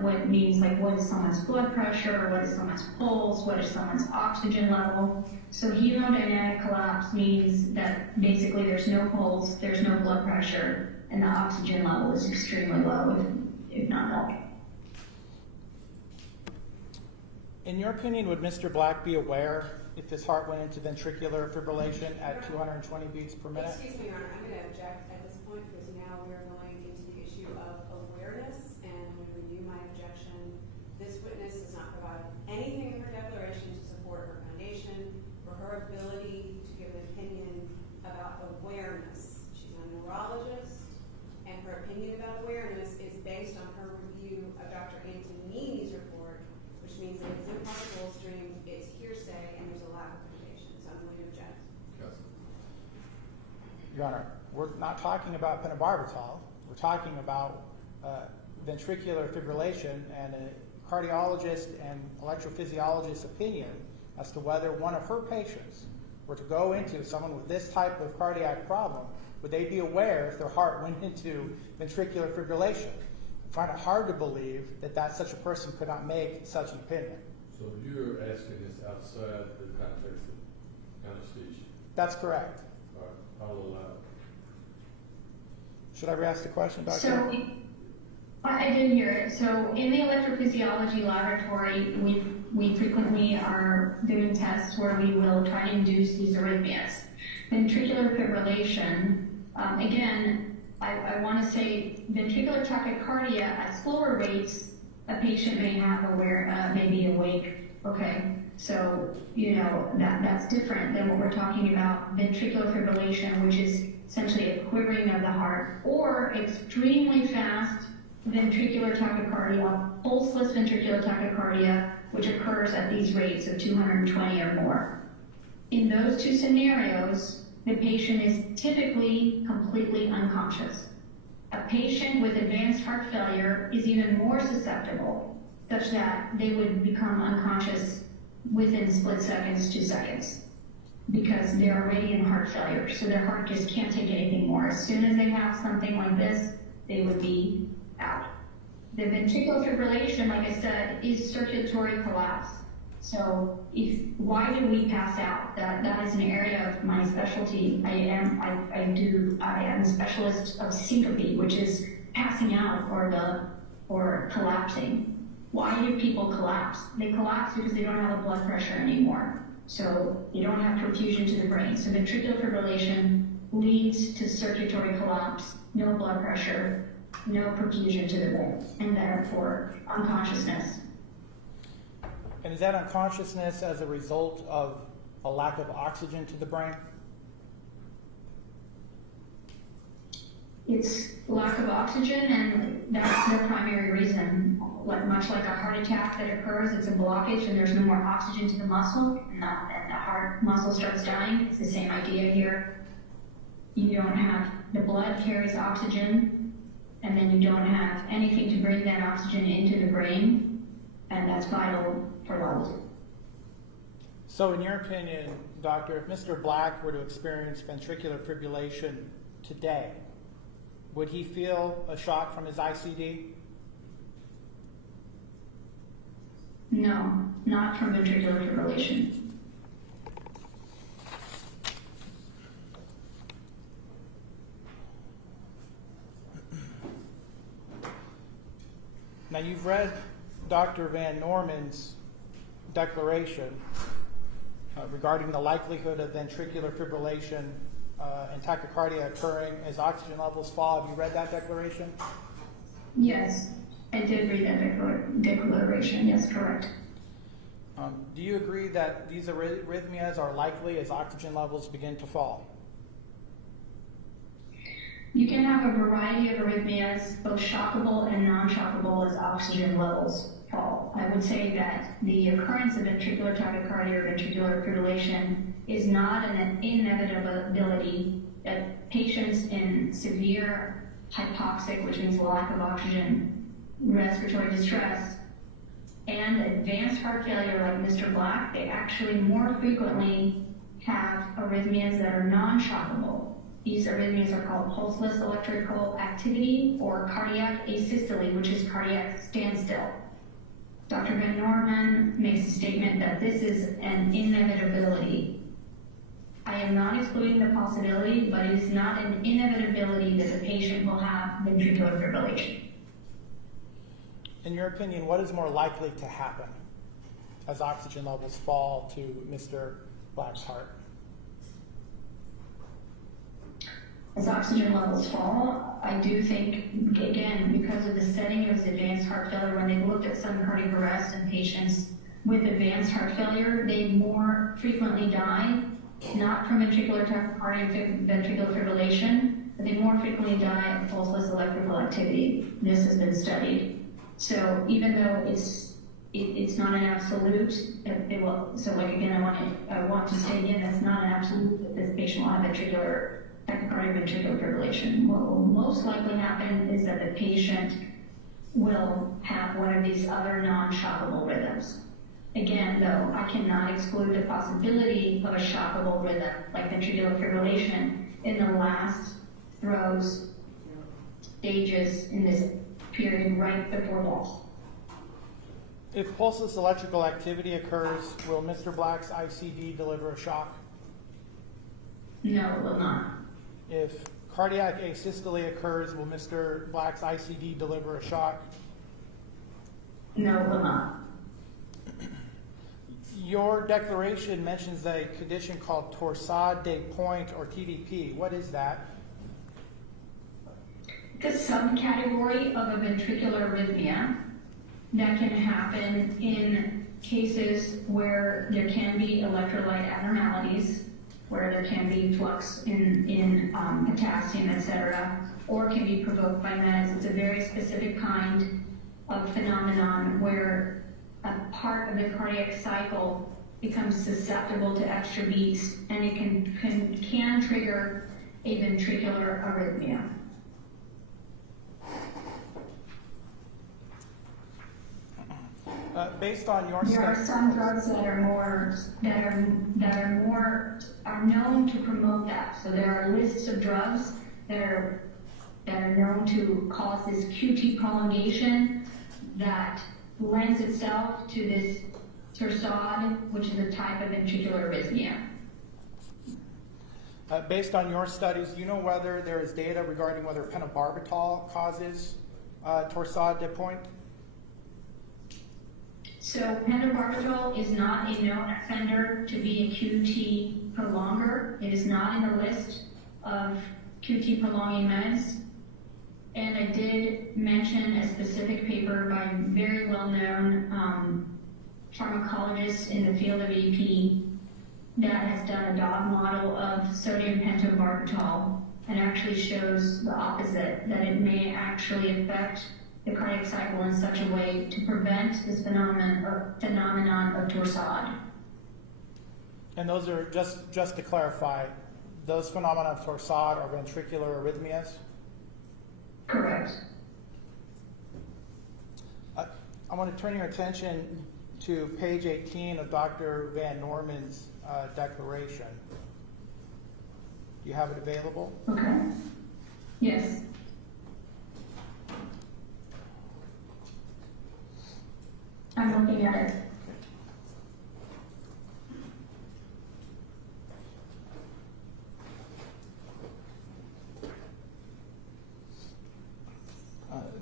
what it means, like what is someone's blood pressure, what is someone's pulse, what is someone's oxygen level. So hemodynamic collapse means that basically there's no pulse, there's no blood pressure, and the oxygen level is extremely low, if not null. In your opinion, would Mr. Black be aware if his heart went into ventricular fibrillation at 220 beats per minute? Excuse me, Your Honor, I'm going to object at this point because now we're going into the issue of awareness, and I'm going to renew my objection. This witness does not provide anything in her declaration to support her foundation for her ability to give an opinion about awareness. She's not a neurologist, and her opinion about awareness is based on her review of Dr. Antonini's report, which means that it's improper bolstering, it's hearsay, and there's a lack of foundation. So I'm going to object. Counsel. Your Honor, we're not talking about pentobarbital. We're talking about ventricular fibrillation and a cardiologist and electrophysiologist's opinion as to whether one of her patients were to go into someone with this type of cardiac problem, would they be aware if their heart went into ventricular fibrillation? I find it hard to believe that such a person could not make such an opinion. So you're asking this outside the context of anesthesia? That's correct. All right, I'll allow it. Should I re-ask the question, Doctor? So I did hear it. So in the electrophysiology laboratory, we frequently are doing tests where we will try to induce these arrhythmias. Ventricular fibrillation, again, I want to say ventricular tachycardia at slower rates, a patient may be awake. Okay, so that's different than what we're talking about. Ventricular fibrillation, which is essentially a quivering of the heart, or extremely fast ventricular tachycardia, pulseless ventricular tachycardia, which occurs at these rates of 220 or more. In those two scenarios, the patient is typically completely unconscious. A patient with advanced heart failure is even more susceptible, such that they would become unconscious within split seconds, 2 seconds, because they're already in heart failure, so their heart just can't take anything more. As soon as they have something like this, they would be out. The ventricular fibrillation, like I said, is circulatory collapse. So why do we pass out? That is an area of my specialty. I am a specialist of syncope, which is passing out or collapsing. Why do people collapse? They collapse because they don't have a blood pressure anymore. So they don't have perfusion to the brain. So ventricular fibrillation leads to circulatory collapse, no blood pressure, no perfusion to the brain, and therefore unconsciousness. And is that unconsciousness as a result of a lack of oxygen to the brain? It's lack of oxygen, and that's the primary reason. Much like a heart attack that occurs, it's a blockage and there's no more oxygen to the muscle, and the heart muscle starts dying. It's the same idea here. You don't have, the blood carries oxygen, and then you don't have anything to bring that oxygen into the brain, and that's vital for life. So in your opinion, doctor, if Mr. Black were to experience ventricular fibrillation today, would he feel a shock from his ICD? No, not from ventricular fibrillation. Now, you've read Dr. Van Norman's declaration regarding the likelihood of ventricular fibrillation and tachycardia occurring as oxygen levels fall. Have you read that declaration? Yes, I did read that declaration. Yes, correct. Do you agree that these arrhythmias are likely as oxygen levels begin to fall? You can have a variety of arrhythmias, both shockable and non-shockable, as oxygen levels fall. I would say that the occurrence of ventricular tachycardia or ventricular fibrillation is not an inevitability that patients in severe hypoxic, which means lack of oxygen, respiratory distress, and advanced heart failure like Mr. Black, they actually more frequently have arrhythmias that are non-shockable. These arrhythmias are called pulseless electrical activity or cardiac asystole, which is cardiac standstill. Dr. Van Norman makes a statement that this is an inevitability. I am not excluding the possibility, but it is not an inevitability that the patient will have ventricular fibrillation. In your opinion, what is more likely to happen as oxygen levels fall to Mr. Black's heart? As oxygen levels fall, I do think, again, because of the setting of his advanced heart failure, when they looked at sudden cardiac arrest in patients with advanced heart failure, they more frequently die, not from ventricular tachycardia and ventricular fibrillation, but they more frequently die of pulseless electrical activity. This has been studied. So even though it's not an absolute, so like again, I want to say again, it's not an absolute that this patient will have ventricular tachycardia, ventricular fibrillation. What will most likely happen is that the patient will have one of these other non-shockable rhythms. Again, though, I cannot exclude the possibility of a shockable rhythm, like ventricular fibrillation, in the last throes stages in this period right before death. If pulseless electrical activity occurs, will Mr. Black's ICD deliver a shock? No, it will not. If cardiac asystole occurs, will Mr. Black's ICD deliver a shock? No, it will not. Your declaration mentions a condition called torsade de pointe or TDP. What is that? It's a subcategory of a ventricular arrhythmia that can happen in cases where there can be electrolyte abnormalities, where there can be flux in potassium, etc., or can be provoked by meds. It's a very specific kind of phenomenon where a part of the cardiac cycle becomes susceptible to extra beats, and it can trigger a ventricular arrhythmia. Based on your There are some drugs that are known to promote that. So there are lists of drugs that are known to cause this QT prolongation that lends itself to this torsade, which is a type of ventricular arrhythmia. Based on your studies, do you know whether there is data regarding whether pentobarbital causes torsade de pointe? So pentobarbital is not a known offender to be a QT prolonger. It is not in the list of QT prolonging meds. And I did mention a specific paper by a very well-known pharmacologist in the field of EP that has done a dog model of sodium pentobarbital and actually shows the opposite, that it may actually affect the cardiac cycle in such a way to prevent this phenomenon of torsade. And those are, just to clarify, those phenomena of torsade are ventricular arrhythmias? Correct. I want to turn your attention to page 18 of Dr. Van Norman's declaration. Do you have it available? Okay. Yes. looking at it.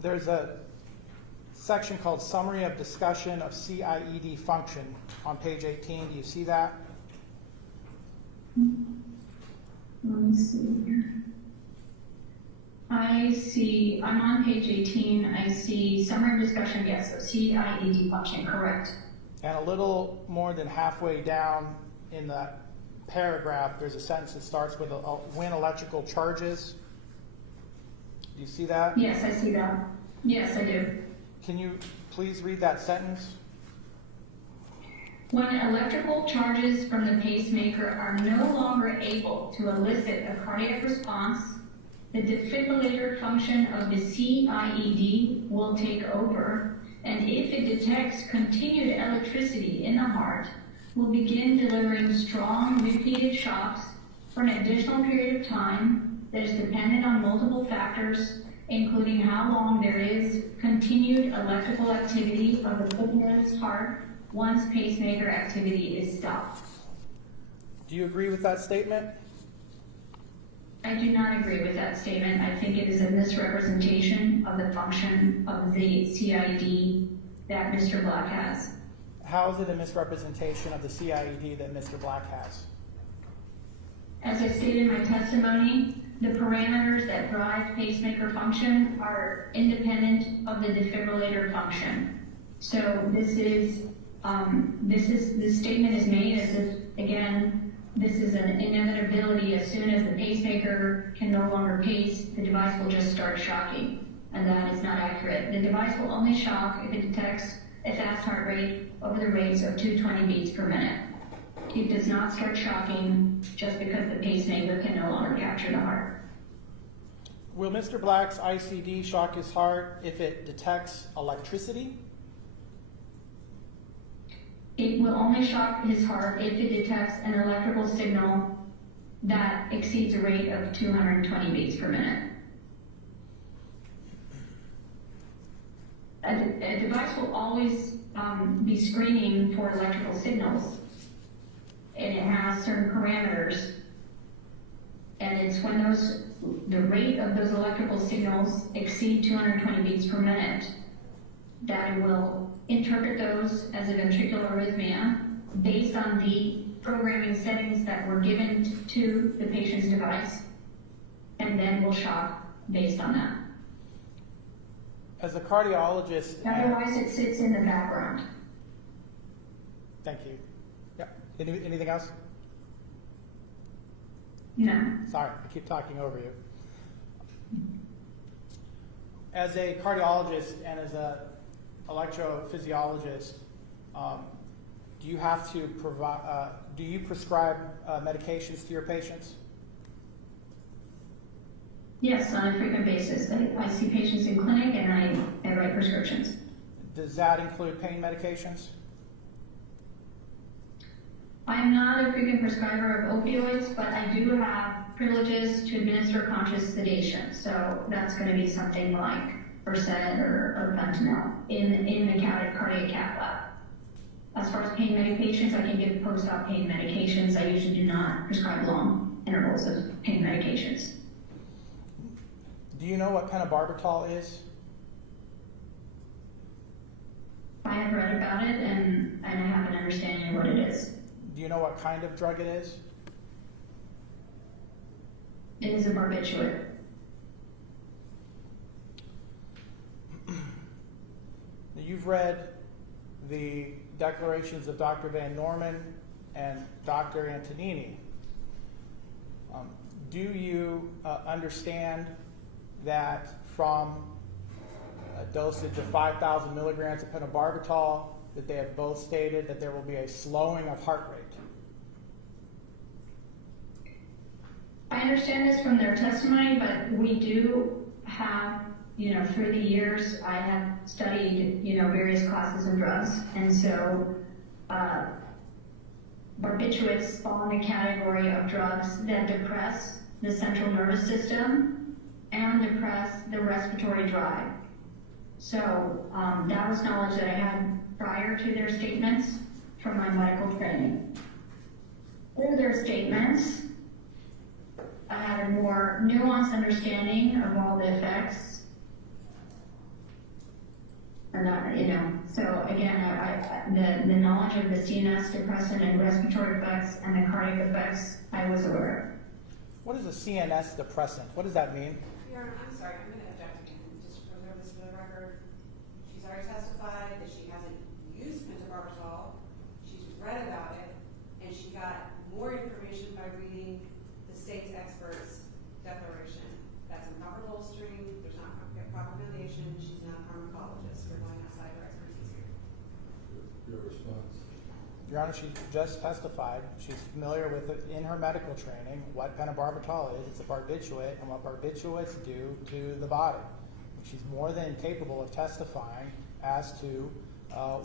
There's a section called Summary of Discussion of CIED Function on page 18. Do you see that? Let me see. I see, I'm on page 18. I see summary of discussion, yes, of CIED function, correct. And a little more than halfway down in that paragraph, there's a sentence that starts with when electrical charges. Do you see that? Yes, I see that. Yes, I do. Can you please read that sentence? When electrical charges from the pacemaker are no longer able to elicit a cardiac response, the defibrillator function of the CIED will take over, and if it detects continued electricity in the heart, will begin delivering strong repeated shocks for an additional period of time that is dependent on multiple factors, including how long there is continued electrical activity of the pulmonary's heart once pacemaker activity is stopped. Do you agree with that statement? I do not agree with that statement. I think it is a misrepresentation of the function of the CID that Mr. Black has. How is it a misrepresentation of the CIED that Mr. Black has? As I stated in my testimony, the parameters that drive pacemaker function are independent of the defibrillator function. So this statement is made as if, again, this is an inevitability. As soon as the pacemaker can no longer pace, the device will just start shocking, and that is not accurate. The device will only shock if it detects a fast heart rate over the rates of 220 beats per minute. It does not start shocking just because the pacemaker can no longer capture the heart. Will Mr. Black's ICD shock his heart if it detects electricity? It will only shock his heart if it detects an electrical signal that exceeds a rate of 220 beats per minute. A device will always be screening for electrical signals, and it has certain parameters, and it's when the rate of those electrical signals exceed 220 beats per minute that it will interpret those as a ventricular arrhythmia based on the programming settings that were given to the patient's device, and then will shock based on that. As a cardiologist... Otherwise, it sits in the background. Thank you. Yeah. Anything else? No. Sorry, I keep talking over you. As a cardiologist and as a electrophysiologist, do you have to provide? Do you prescribe medications to your patients? Yes, on a frequent basis. I see patients in clinic and I write prescriptions. Does that include pain medications? I am not a frequent prescriber of opioids, but I do have privileges to administer conscious sedation. So that's going to be something like Versed or fentanyl in the cardiac cath lab. As far as pain medications, I can give post-op pain medications. I usually do not prescribe long intervals of pain medications. Do you know what kind of barbital is? I have read about it and I have an understanding of what it is. Do you know what kind of drug it is? It is a barbiturate. You've read the declarations of Dr. Van Norman and Dr. Antonini. Do you understand that from a dosage of 5,000 milligrams of pentobarbital, that they have both stated that there will be a slowing of heart rate? I understand this from their testimony, but we do have, through the years, I have studied, various classes of drugs. And so barbiturates fall in the category of drugs that depress the central nervous system and depress the respiratory drive. So that was knowledge that I had prior to their statements from my medical training. Through their statements, I had a more nuanced understanding of all the effects. Or not, so again, the knowledge of the CNS depressant and respiratory effects and the cardiac effects, I was aware What is a CNS depressant? What does that mean? Your Honor, I'm sorry, I'm going to object again, just for the purpose of the record. She's already testified that she hasn't used pentobarbital, she's read about it, and she got more information by reading the state's expert's declaration. That's improper bolstering, there's not proper foundation, she's not a pharmacologist, we're going outside her expertise here. Your response? Your Honor, she just testified. She's familiar with it in her medical training, what pentobarbital is. It's a barbiturate and what barbiturates do to the body. She's more than capable of testifying as to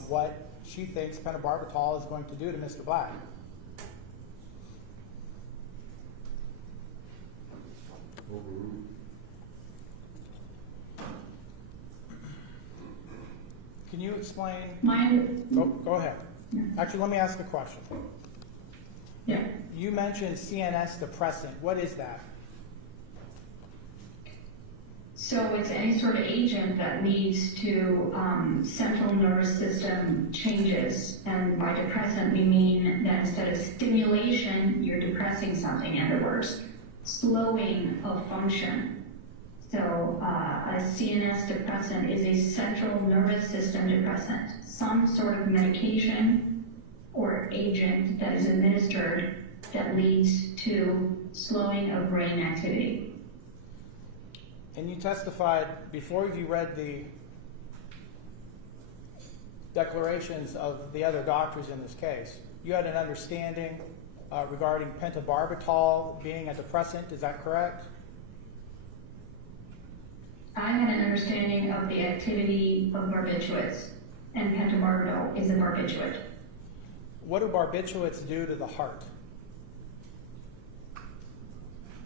what she thinks pentobarbital is going to do to Mr. Black. Overruled. Can you explain? Go ahead. Actually, let me ask a question. Yeah. You mentioned CNS depressant. What is that? So it's any sort of agent that leads to central nervous system changes. And by depressant, we mean that instead of stimulation, you're depressing something. In other words, slowing of function. So a CNS depressant is a central nervous system depressant, some sort of medication or agent that is administered that leads to slowing of brain activity. And you testified before you read the declarations of the other doctors in this case. You had an understanding regarding pentobarbital being a depressant. Is that correct? I had an understanding of the activity of barbiturates, and pentobarbital is a barbiturate. What do barbiturates do to the heart?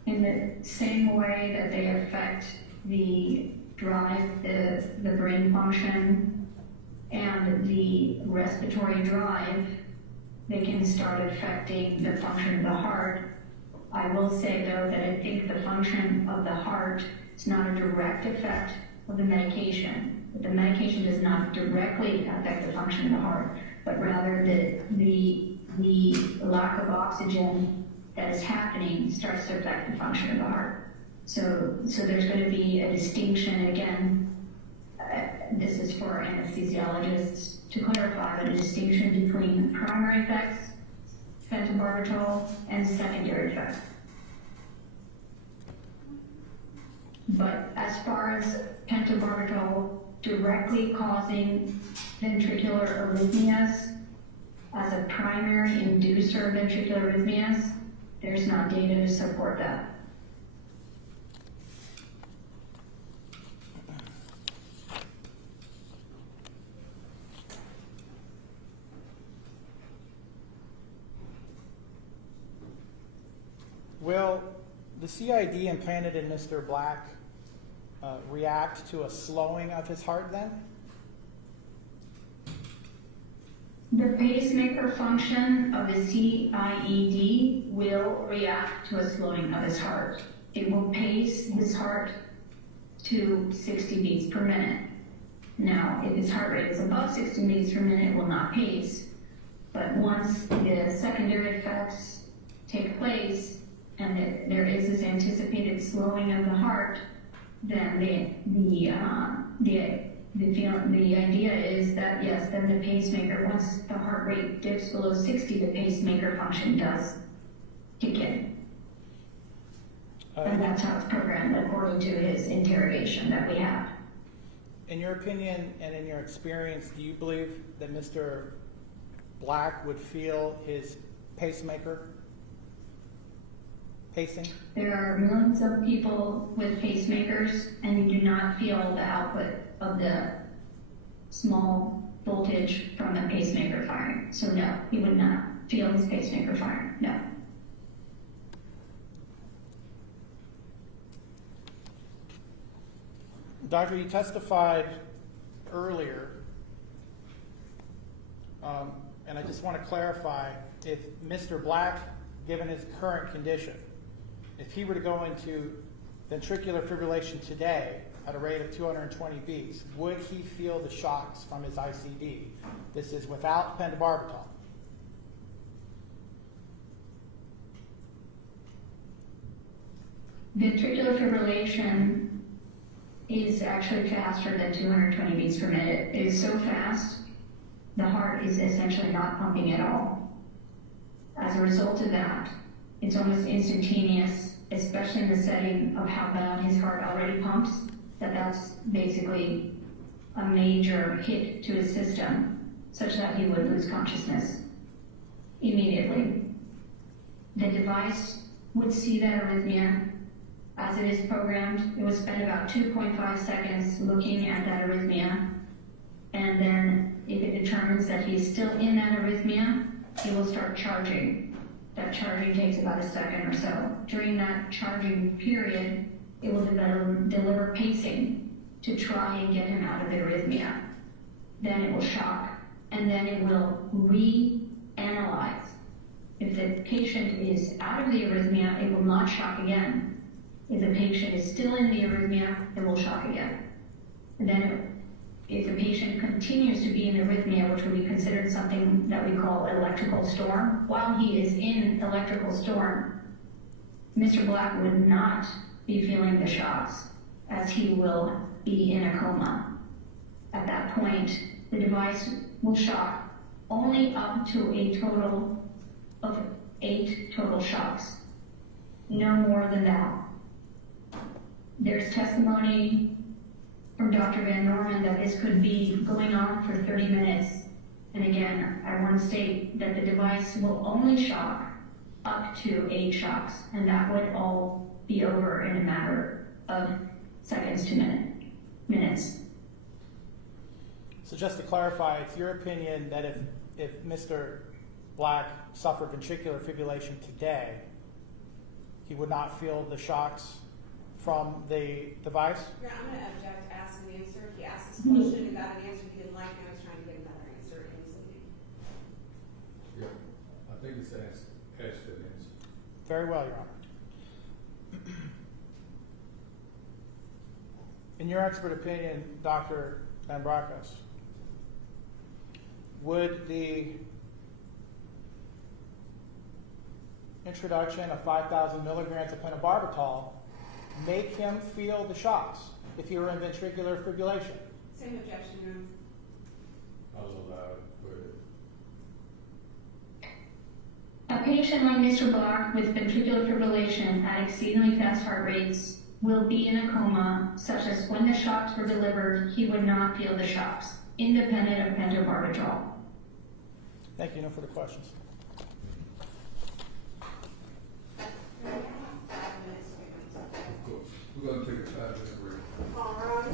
In the same way that they affect the drive, the brain function, and the respiratory drive, they can start affecting the function of the heart. I will say, though, that I think the function of the heart is not a direct effect of the medication. The medication does not directly affect the function of the heart, but rather the lack of oxygen that is happening starts to affect the function of the heart. So there's going to be a distinction, again, this is for anesthesiologists to clarify, but a distinction between primary effects, pentobarbital, and secondary effects. But as far as pentobarbital directly causing ventricular arrhythmias as a primary inducer of ventricular arrhythmias, there's not data to support that. Will the CID implanted in Mr. Black react to a slowing of his heart then? The pacemaker function of the CIED will react to a slowing of his heart. It will pace his heart to 60 beats per minute. Now, if his heart rate is above 60 beats per minute, it will not pace. But once the secondary effects take place and there is this anticipated slowing of the heart, then the idea is that, yes, then the pacemaker, once the heart rate dips below 60, the pacemaker function does kick in. And that's how it's programmed according to his interrogation that we have. In your opinion and in your experience, do you believe that Mr. Black would feel his pacemaker pacing? There are millions of people with pacemakers, and you do not feel the output of the small voltage from the pacemaker firing. So no, he would not feel his pacemaker firing, no. Doctor, you testified earlier And I just want to clarify, if Mr. Black, given his current condition, if he were to go into ventricular fibrillation today at a rate of 220 beats, would he feel the shocks from his ICD? This is without pentobarbital. Ventricular fibrillation is actually faster than 220 beats per minute. It is so fast, the heart is essentially not pumping at all. As a result of that, it's almost instantaneous, especially in the setting of how bad his heart already pumps, that's basically a major hit to his system, such that he would lose consciousness immediately. The device would see that arrhythmia as it is programmed. It would spend about 2.5 seconds looking at that arrhythmia, and then if it determines that he's still in that arrhythmia, it will start charging. That charging takes about a second or so. During that charging period, it will deliver pacing to try and get him out of the arrhythmia. Then it will shock, and then it will reanalyze. If the patient is out of the arrhythmia, it will not shock again. If the patient is still in the arrhythmia, it will shock again. And then if the patient continues to be in arrhythmia, which would be considered something that we call electrical storm, while he is in electrical storm, Mr. Black would not be feeling the shocks, as he will be in a coma. At that point, the device will shock only up to a total of 8 total shocks. No more than that. There's testimony from Dr. Van Norman that this could be going on for 30 minutes. And again, I want to state that the device will only shock up to 8 shocks, and that would all be over in a matter of seconds to minutes. So just to clarify, it's your opinion that if Mr. Black suffered ventricular fibrillation today, he would not feel the shocks from the device? Yeah, I'm going to object to ask an answer. He asked this question and got an answer he didn't like, and I was trying to get another answer, and he said, Yeah, I think it's asked that answer. Very well, Your Honor. In your expert opinion, Dr. Van Bracos, would the introduction of 5,000 milligrams of pentobarbital make him feel the shocks if he were in ventricular fibrillation? same objection, room. I'll allow it, but A patient like Mr. Black with ventricular fibrillation at exceedingly fast heart rates will be in a coma, such as when the shocks were delivered, he would not feel the shocks, independent of pentobarbital. Thank you. No further questions. of course, we're going to take a 5-minute break. All right.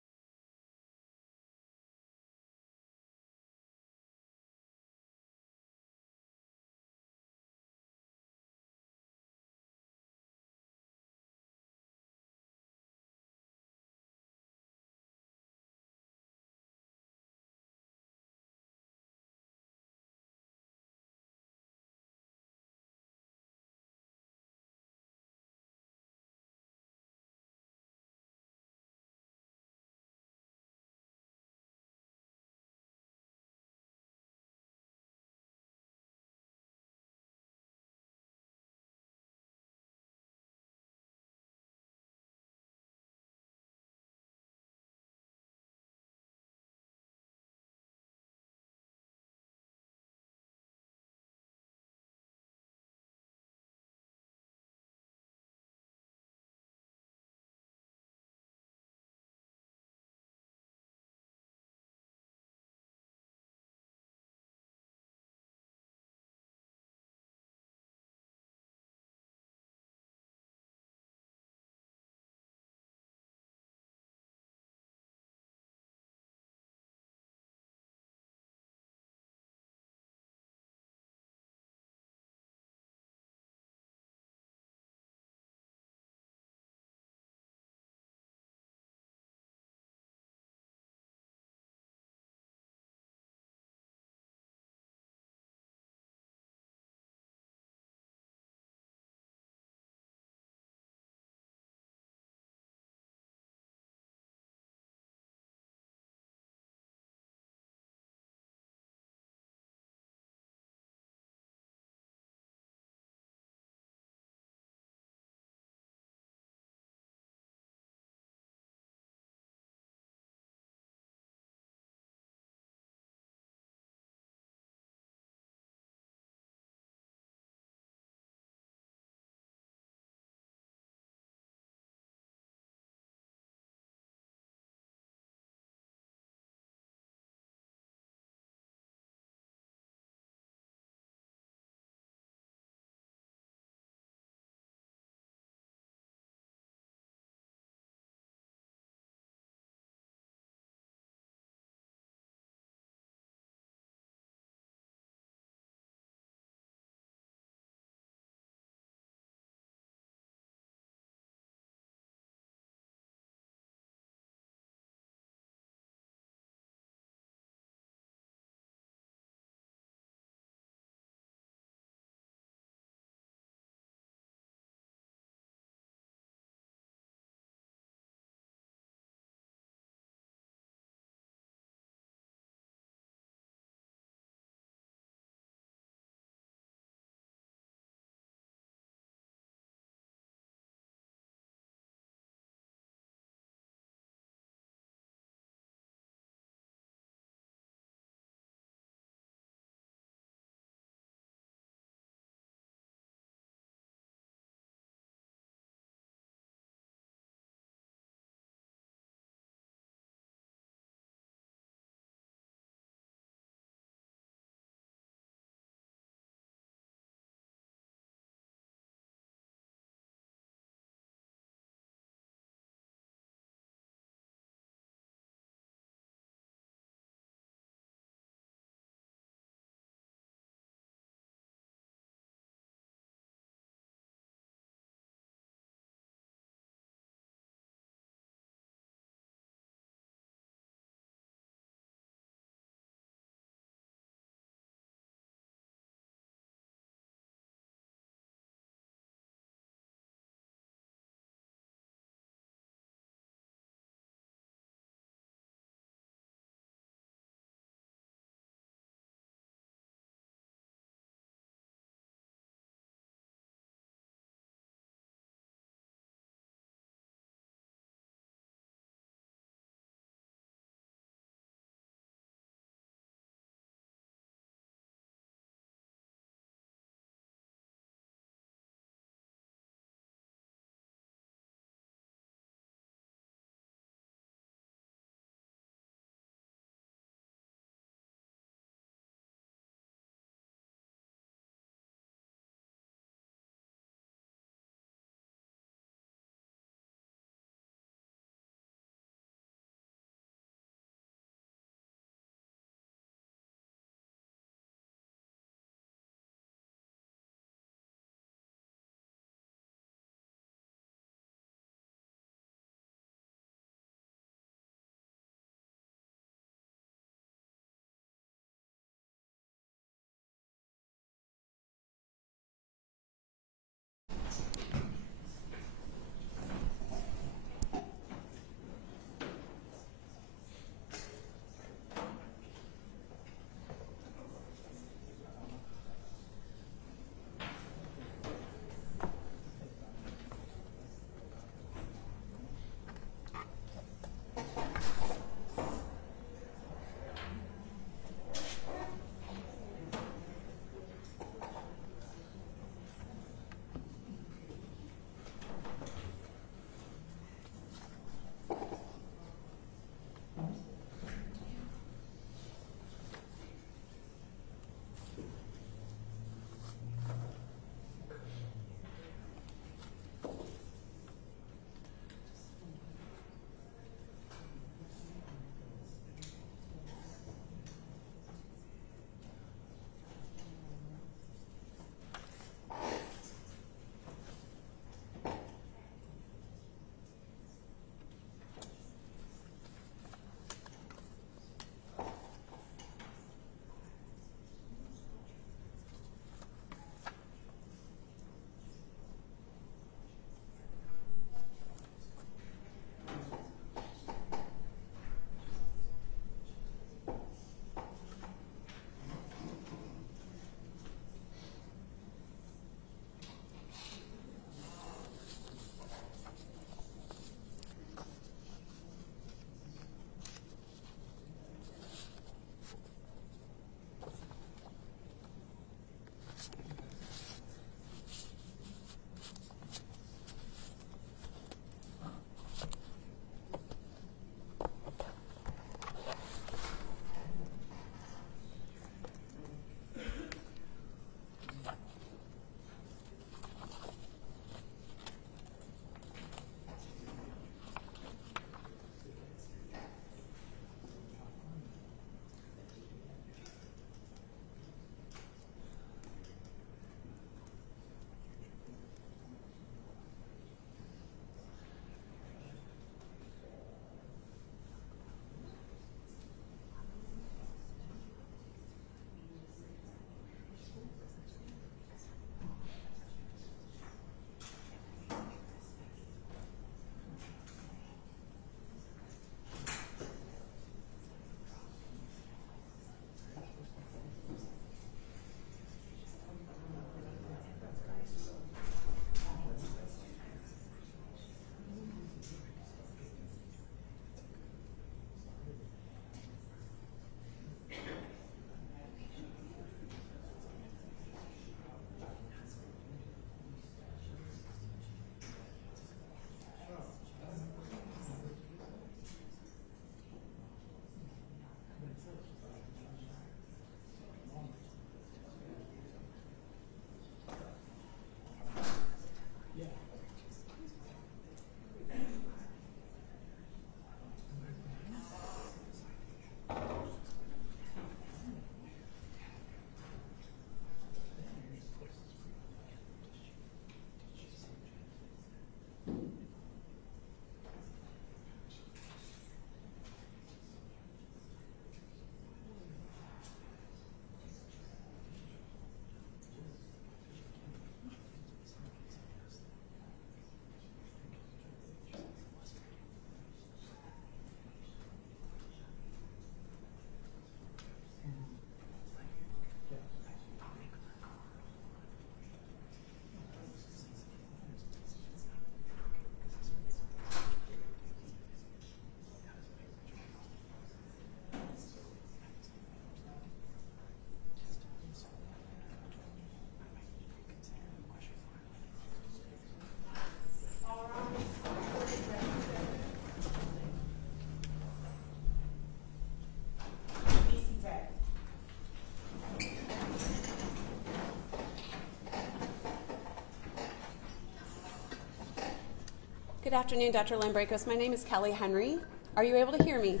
afternoon, Dr. Lambrakos. My name is Kelly Henry. Are you able to hear me?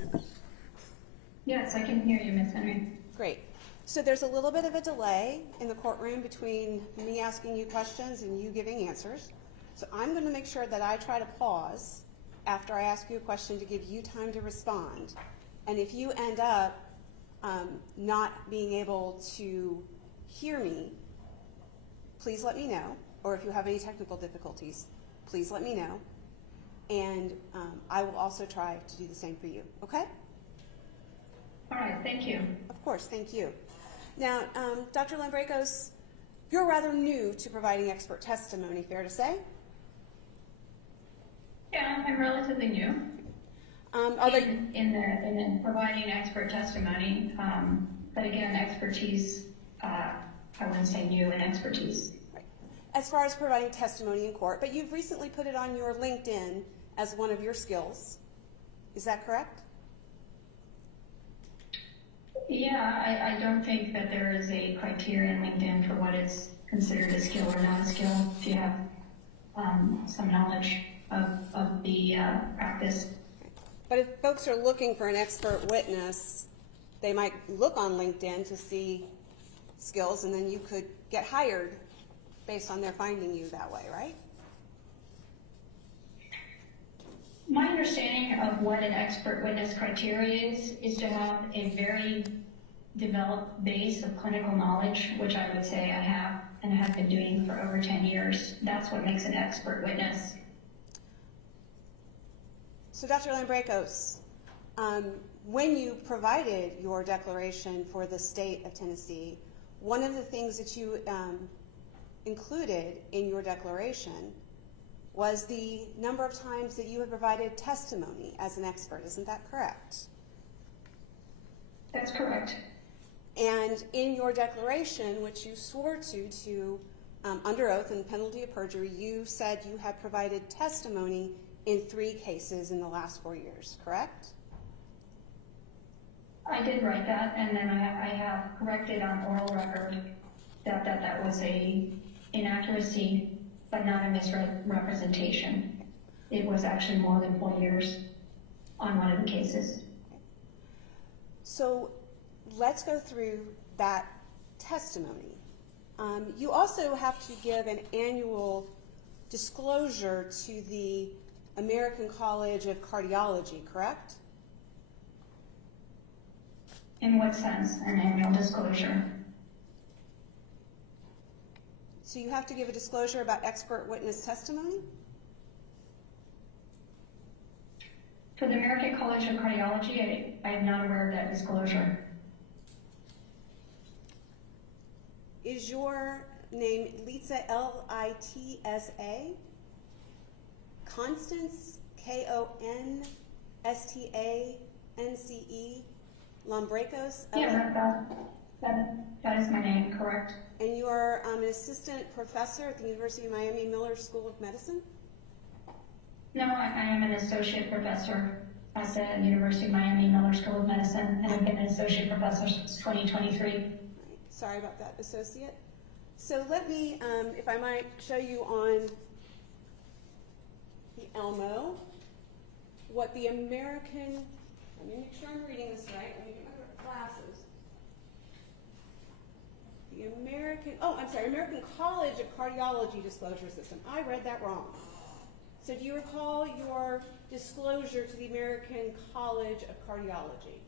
Yes, I can hear you, Ms. Henry. Great. So there's a little bit of a delay in the courtroom between me asking you questions and you giving answers. So I'm going to make sure that I try to pause after I ask you a question to give you time to respond. And if you end up not being able to hear me, please let me know. Or if you have any technical difficulties, please let me know. And I will also try to do the same for you. Okay? All right, thank you. Of course, thank you. Now, Dr. Lambrakos, you're rather new to providing expert testimony, fair to say? Yeah, I'm relatively new in providing expert testimony. But again, expertise, I wouldn't say new in expertise. Right. As far as providing testimony in court, but you've recently put it on your LinkedIn as one of your skills. Is that correct? Yeah, I don't think that there is a criteria in LinkedIn for what is considered a skill or not a skill. If you have some knowledge of the practice. But if folks are looking for an expert witness, they might look on LinkedIn to see skills, and then you could get hired based on their finding you that way, right? My understanding of what an expert witness criteria is to have a very developed base of clinical knowledge, which I would say I have and have been doing for over 10 years. That's what makes an expert witness. So Dr. Lambrakos, when you provided your declaration for the state of Tennessee, one of the things that you included in your declaration was the number of times that you have provided testimony as an expert. Isn't that correct? That's correct. And in your declaration, which you swore to under oath and penalty of perjury, you said you had provided testimony in 3 cases in the last 4 years, correct? I did write that, and then I have corrected on oral record that was a inaccuracy, but not a misrepresentation. It was actually more than 4 years on one of the cases. So let's go through that testimony. You also have to give an annual disclosure to the American College of Cardiology, correct? In what sense, an annual disclosure? So you have to give a disclosure about expert witness testimony? For the American College of Cardiology, I am not aware of that disclosure. Is your name Litsa, L-I-T-S-A? Constance, K-O-N-S-T-A-N-C-E, Lambrakos? Yeah, that is my name, correct? And you are an assistant professor at the University of Miami Miller School of Medicine? No, I am an associate professor at the University of Miami Miller School of Medicine, and I've been an associate professor since 2023. Right. Sorry about that, associate. So let me, if I might, show you on the Elmo what the American, let me make sure I'm reading this right. Let me get my glasses. The American College of Cardiology Disclosure System. I read that wrong. So do you recall your disclosure to the American College of Cardiology?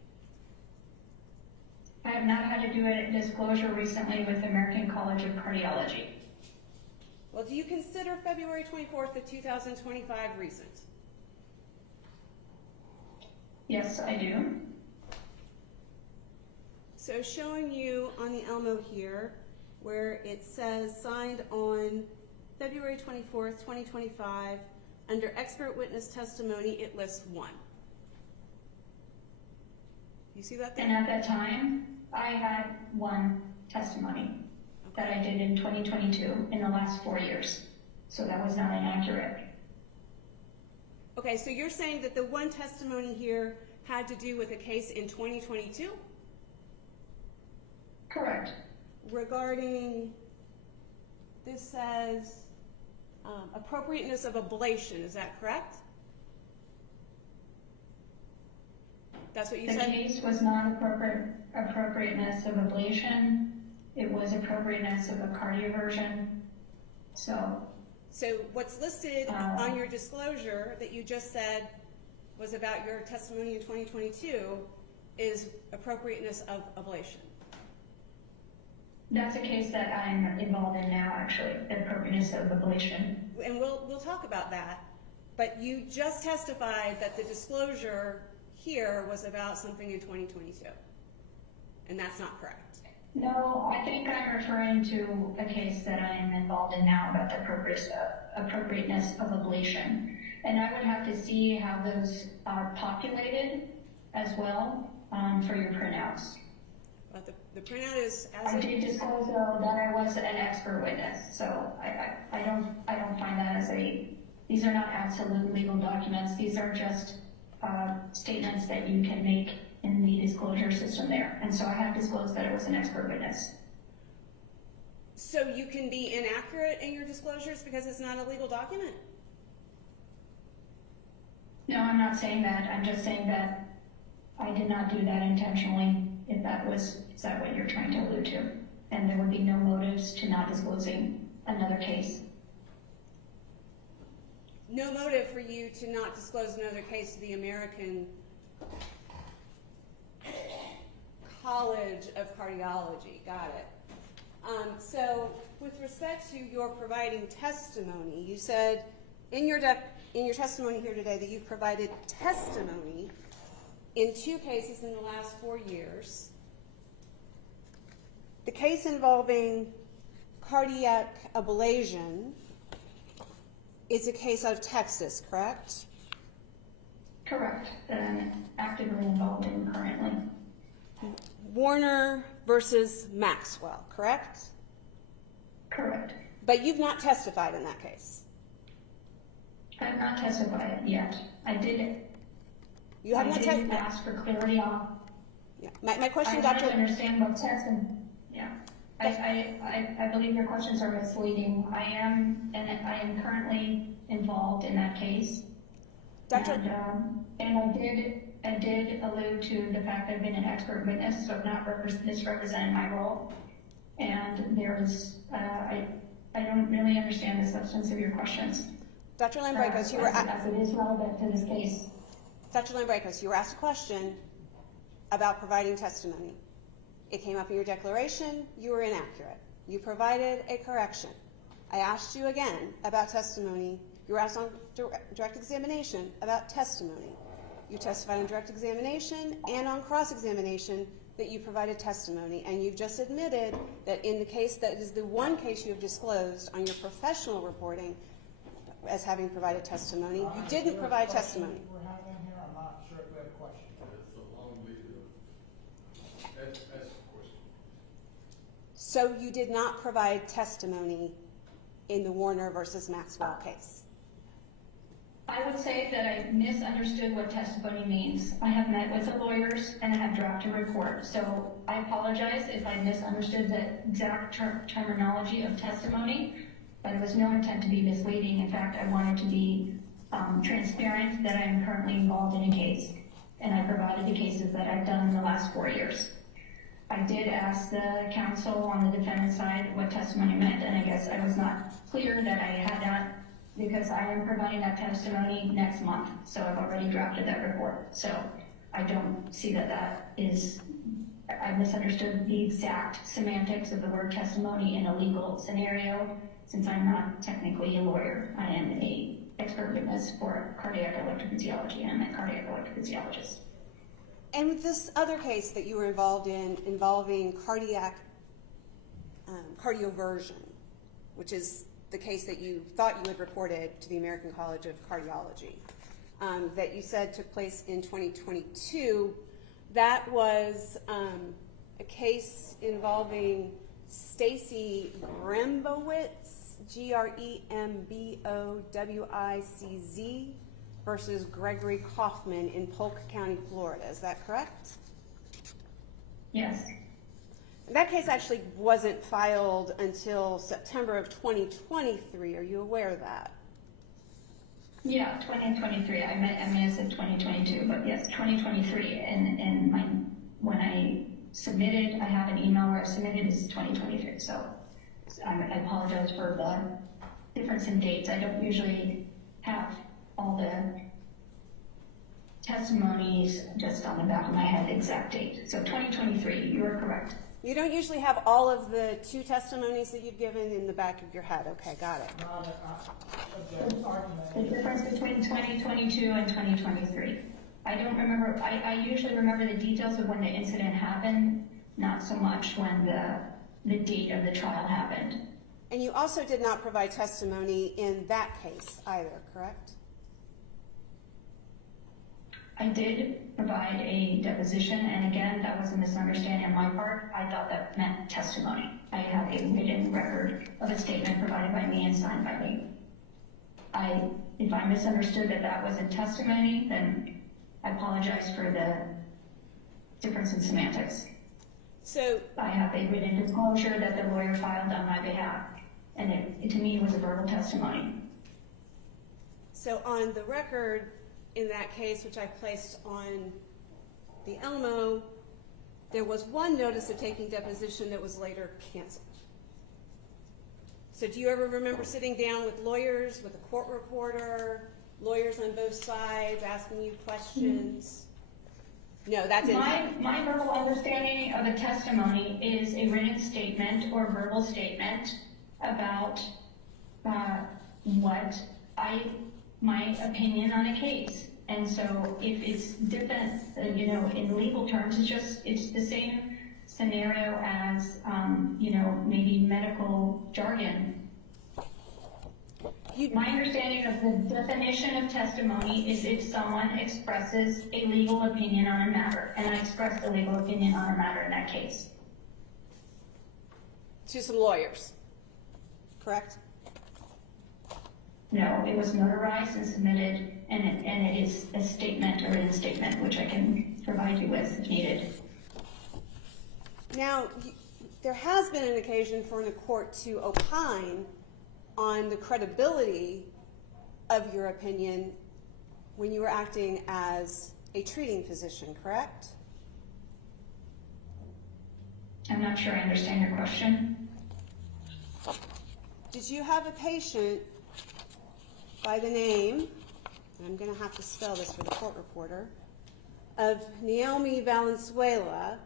I have not had to do a disclosure recently with the American College of Cardiology. Well, do you consider February 24th of 2025 recent? Yes, I do. So showing you on the Elmo here, where it says signed on February 24th, 2025, under expert witness testimony, it lists 1. You see that there? And at that time, I had 1 testimony that I did in 2022 in the last 4 years. So that was not inaccurate. Okay, so you're saying that the 1 testimony here had to do with a case in 2022? Correct. Regarding, this says appropriateness of ablation. Is that correct? That's what you The said? case was not appropriateness of ablation. It was appropriateness of a cardioversion. So So what's listed on your disclosure that you just said was about your testimony in 2022 is appropriateness of ablation. that's a case that I'm involved in now, actually, the appropriateness of ablation. And we'll talk about that. But you just testified that the disclosure here was about something in 2022. And that's not correct. No, I think I'm referring to a case that I am involved in now about the appropriateness of ablation. And I would have to see how those are populated as well for your printouts. But the printout is as I did disclose though that I was an expert witness, so I don't find that as these are not absolute legal documents. These are just statements that you can make in the disclosure system there. And so I have disclosed that it was an expert witness. So you can be inaccurate in your disclosures because it's not a legal document? No, I'm not saying that. I'm just saying that I did not do that intentionally, if is that what you're trying to allude to? And there would be no motives to not disclosing another case. No motive for you to not disclose another case to the American College of Cardiology. Got it. So with respect to your providing testimony, you said in your testimony here today that you've provided testimony in 2 cases in the last 4 years. The case involving cardiac ablation is a case out of Texas, correct? Correct. That I'm actively involved in currently. Warner versus Maxwell, correct? Correct. But you've not testified in that case. I have not testified yet. I did. You have I not did testified. ask for clarity on. Yeah. My question, I Dr. don't understand what testing. Yeah. I believe your questions are misleading. I am currently involved in that case. Dr. And I did allude to the fact that I've been an expert witness, so I've not misrepresented my role. And there's, I don't really understand the substance of your questions. Dr. Lambricos, as it is relevant to this case. Dr. Lambricos, you were asked a question about providing testimony. It came up in your declaration. You were inaccurate. You provided a correction. I asked you again about testimony. You were asked on direct examination about testimony. You testified on direct examination and on cross-examination that you provided testimony, and you've just admitted that in the case that is the one case you have disclosed on your professional reporting as having provided testimony, you didn't provide testimony. We're having here, I'm not sure if we have a question. It's a long video. Ask the question. So you did not provide testimony in the Warner versus Maxwell case. I would say that I misunderstood what testimony means. I have met with the lawyers and I have drafted a report. So I apologize if I misunderstood the exact terminology of testimony, but it was no intent to be misleading. In fact, I wanted to be transparent that I am currently involved in a case, and I provided the cases that I've done in the last 4 years. I did ask the counsel on the defendant's side what testimony meant, and I guess I was not clear that I had not, because I am providing that testimony next month, so I've already drafted that report. So I don't see that I misunderstood the exact semantics of the word testimony in a legal scenario, since I'm not technically a lawyer. I am an expert witness for cardiac electrophysiology, and I'm a cardiac electrophysiologist. And with this other case that you were involved in involving cardiac cardioversion, which is the case that you thought you had reported to the American College of Cardiology, that you said took place in 2022, that was a case involving Stacy Grembowicz, Grembowicz versus Gregory Kaufman in Polk County, Florida. Is that correct? Yes. That case actually wasn't filed until September of 2023. Are you aware of that? Yeah, 2023. I may have said 2022, but yes, 2023. And when I submitted, I have an email where I submitted is 2023. So I apologize for the difference in dates. I don't usually have all the testimonies just on the back of my head, exact date. So 2023, you are correct. You don't usually have all of the 2 testimonies that you've given in the back of your head. Okay, got it. The difference between 2022 and 2023. I don't remember, I usually remember the details of when the incident happened, not so much when the date of the trial happened. And you also did not provide testimony in that case either, correct? I did provide a deposition, and again, that was a misunderstanding on my part. I thought that meant testimony. I have a written record of a statement provided by me and signed by me. If I misunderstood that wasn't testimony, then I apologize for the difference in semantics. So I have a written disclosure that the lawyer filed on my behalf, and it to me was a verbal testimony. So on the record in that case, which I placed on the Elmo, there was one notice of taking deposition that was later canceled. So do you ever remember sitting down with lawyers, with a court reporter, lawyers on both sides asking you questions? No, that didn't happen. My verbal understanding of a testimony is a written statement or verbal statement about my opinion on a case. And so if it's different, in legal terms, it's the same scenario as, maybe medical jargon. My understanding of the definition of testimony is if someone expresses a legal opinion on a matter, and I expressed a legal opinion on a matter in that case. To some lawyers, correct? No, it was notarized and submitted, and it is a statement, a written statement, which I can provide you with if needed. Now, there has been an occasion for the court to opine on the credibility of your opinion when you were acting as a treating physician, correct? I'm not sure I understand your question. Did you have a patient by the name, and I'm going to have to spell this for the court reporter, of Naomi Valenzuela,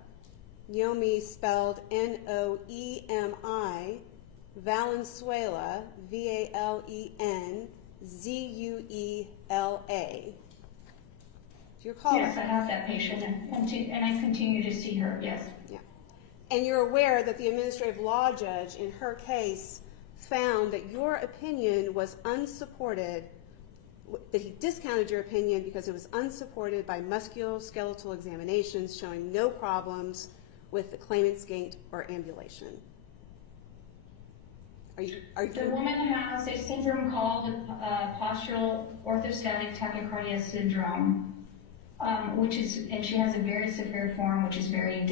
Naomi spelled Noemi, Valenzuela, Valenzuela. Do you recall? Yes, I have that patient, and I continue to see her, yes. Yeah. And you're aware that the administrative law judge in her case found that your opinion was unsupported, that he discounted your opinion because it was unsupported by musculoskeletal examinations showing no problems with the claimant's gait or ambulation. Are you The woman has a syndrome called postural orthostatic tachycardia syndrome, and she has a very severe form, which is very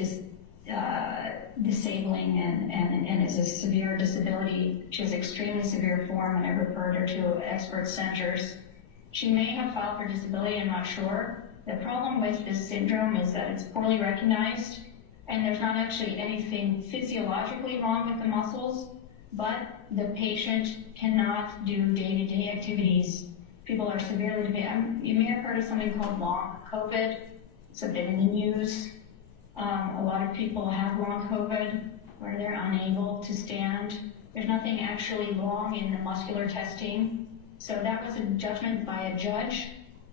disabling and is a severe disability. She has extremely severe form, and I referred her to expert centers. She may have filed for disability, I'm not sure. The problem with this syndrome is that it's poorly recognized, and there's not actually anything physiologically wrong with the muscles, but the patient cannot do day-to-day activities. People are severely debilitated. You may have heard of something called long COVID. It's been in the news. A lot of people have long COVID where they're unable to stand. There's nothing actually wrong in the muscular testing. So that was a judgment by a judge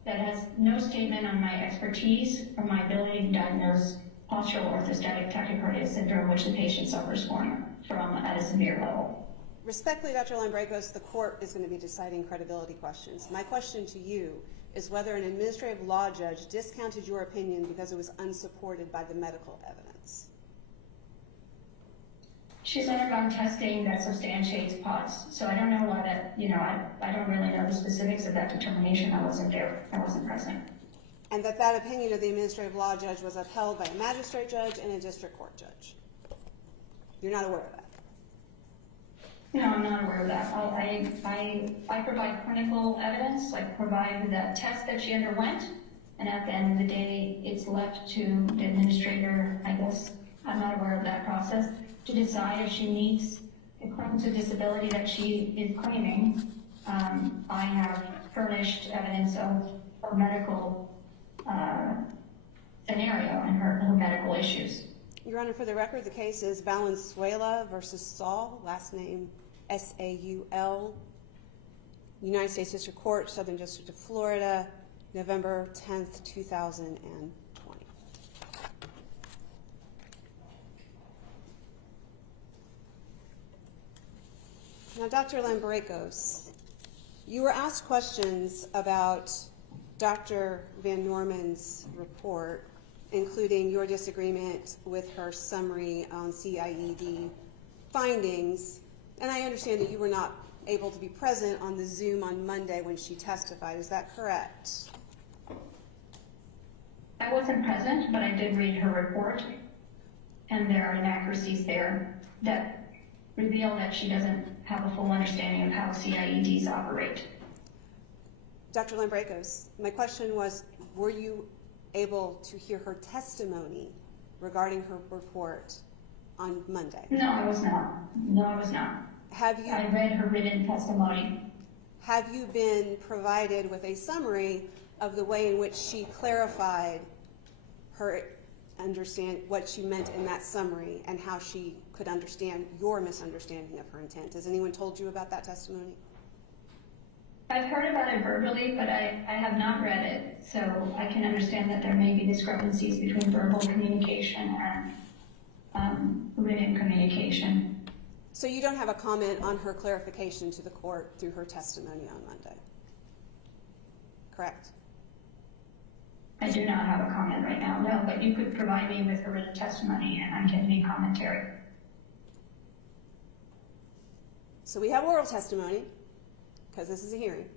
that has no statement on my expertise or my ability to diagnose postural orthostatic tachycardia syndrome, which the patient suffers from at a severe level. Respectfully, Dr. Lambrakos, the court is going to be deciding credibility questions. My question to you is whether an administrative law judge discounted your opinion because it was unsupported by the medical evidence. She's undergone testing that substantiates POTS, so I don't know why that, I don't really know the specifics of that determination. I wasn't there. I wasn't present. And that opinion of the administrative law judge was upheld by a magistrate judge and a district court judge. You're not aware of that? No, I'm not aware of that. I provide clinical evidence, I provide the test that she underwent, and at the end of the day, it's left to the administrator, I guess, I'm not aware of that process, to decide if she meets the claims of disability that she is claiming. I have furnished evidence of her medical scenario and her medical issues. Your Honor, for the record, the case is Valenzuela versus Saul, last name S-A-U-L, United States District Court, Southern District of Florida, November 10th, 2020. Now, Dr. Lambricos, you were asked questions about Dr. Van Norman's report, including your disagreement with her summary on CIED findings, and I understand that you were not able to be present on the Zoom on Monday when she testified. Is that correct? I wasn't present, but I did read her report, and there are inaccuracies there that reveal that she doesn't have a full understanding of how CIEDs operate. Dr. Lambricos, my question was, were you able to hear her testimony regarding her report on Monday? No, I was not. No, I was not. I read her written testimony. Have you been provided with a summary of the way in which she clarified her what she meant in that summary and how she could understand your misunderstanding of her intent? Has anyone told you about that testimony? I've heard about it verbally, but I have not read it, so I can understand that there may be discrepancies between verbal communication and written communication. So you don't have a comment on her clarification to the court through her testimony on Monday, correct? I do not have a comment right now, no, but you could provide me with a written testimony and I can make commentary. So we have oral testimony, because this is a hearing,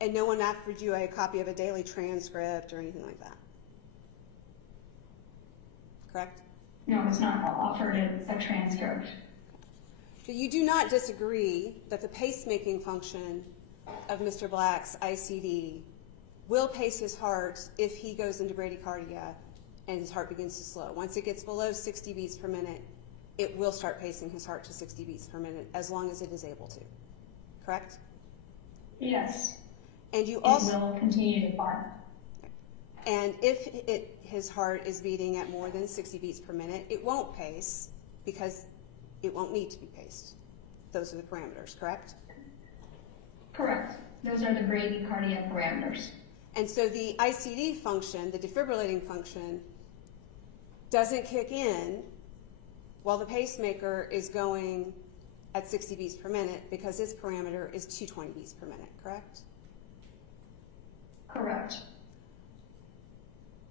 and no one offered you a copy of a daily transcript or anything like that, correct? No, it's not offered a transcript. But you do not disagree that the pacemaking function of Mr. Black's ICD will pace his heart if he goes into bradycardia and his heart begins to slow. Once it gets below 60 beats per minute, it will start pacing his heart to 60 beats per minute as long as it is able to, correct? Yes. And you It also will continue to fart. And if his heart is beating at more than 60 beats per minute, it won't pace because it won't need to be paced. Those are the parameters, correct? Correct. Those are the bradycardia parameters. And so the ICD function, the defibrillating function, doesn't kick in while the pacemaker is going at 60 beats per minute because its parameter is 220 beats per minute, correct? Correct.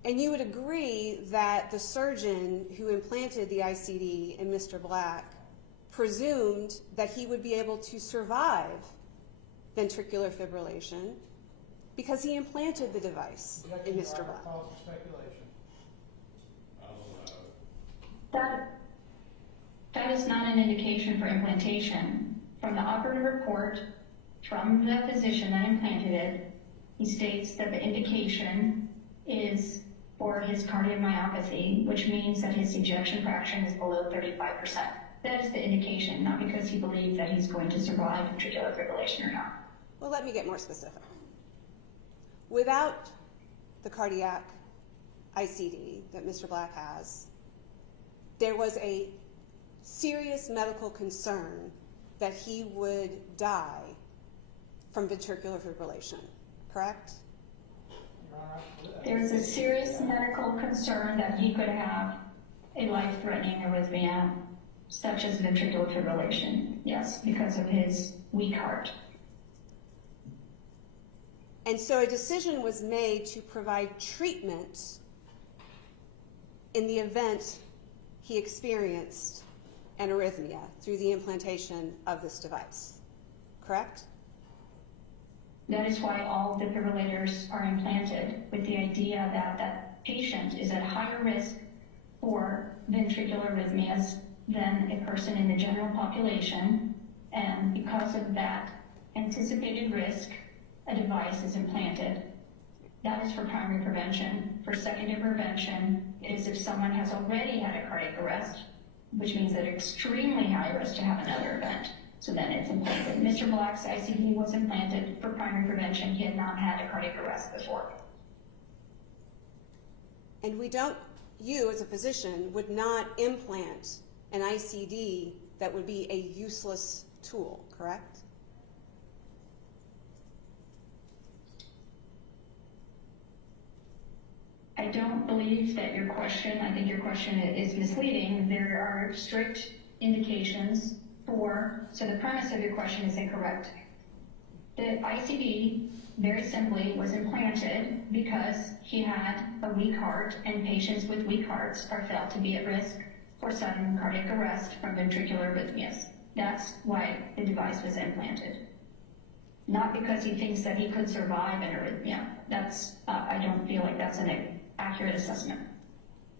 And you would agree that the surgeon who implanted the ICD in Mr. Black presumed that he would be able to survive ventricular fibrillation because he implanted the device in Mr. Black. That is not an indication for implantation. From the operative report from the physician that implanted it, he states that the indication is for his cardiomyopathy, which means that his ejection fraction is below 35%. That is the indication, not because he believes that he's going to survive ventricular fibrillation or not. Well, let me get more specific. Without the cardiac ICD that Mr. Black has, there was a serious medical concern that he would die from ventricular fibrillation, correct? There's a serious medical concern that he could have a life-threatening arrhythmia, such as ventricular fibrillation, yes, because of his weak heart. And so a decision was made to provide treatment in the event he experienced an arrhythmia through the implantation of this device, correct? That is why all defibrillators are implanted, with the idea that that patient is at higher risk for ventricular arrhythmias than a person in the general population, and because of that anticipated risk, a device is implanted. That is for primary prevention. For secondary prevention, it is if someone has already had a cardiac arrest, which means they're extremely high risk to have another event. So then it's implanted. Mr. Black's ICD was implanted for primary prevention. He had not had a cardiac arrest before. And you as a physician would not implant an ICD that would be a useless tool, correct? I don't believe that your question, I think your question is misleading. There are strict indications so the premise of your question is incorrect. The ICD, very simply, was implanted because he had a weak heart, and patients with weak hearts are felt to be at risk for sudden cardiac arrest from ventricular arrhythmias. That's why the device was implanted. Not because he thinks that he could survive an arrhythmia. I don't feel like that's an accurate assessment.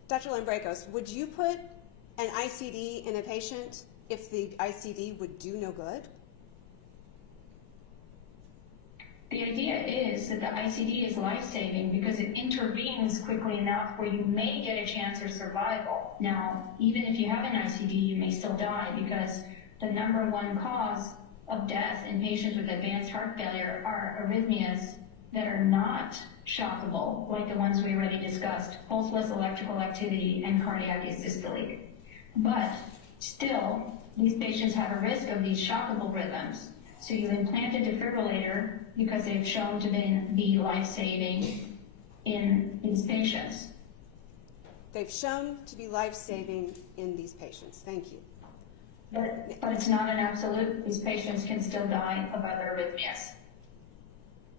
Dr. Lambrakos, would you put an ICD in a patient if the ICD would do no good? The idea is that the ICD is life-saving because it intervenes quickly enough where you may get a chance of survival. Now, even if you have an ICD, you may still die because the number one cause of death in patients with advanced heart failure are arrhythmias that are not shockable, like the ones we already discussed, pulseless electrical activity and cardiac asystole. But still, these patients have a risk of these shockable rhythms. So you implant a defibrillator because they've shown to be life-saving in these patients. They've shown to be life-saving in these patients. Thank you. But it's not an absolute. These patients can still die of other arrhythmias,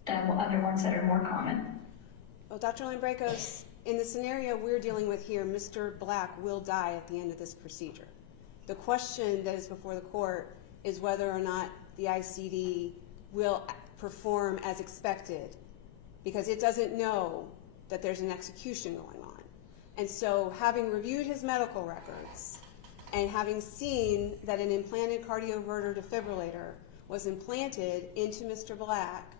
the other ones that are more common. Well, Dr. Lambrakos, in the scenario we're dealing with here, Mr. Black will die at the end of this procedure. The question that is before the court is whether or not the ICD will perform as expected, because it doesn't know that there's an execution going on. And so, having reviewed his medical records and having seen that an implanted cardioverter defibrillator was implanted into Mr. Black,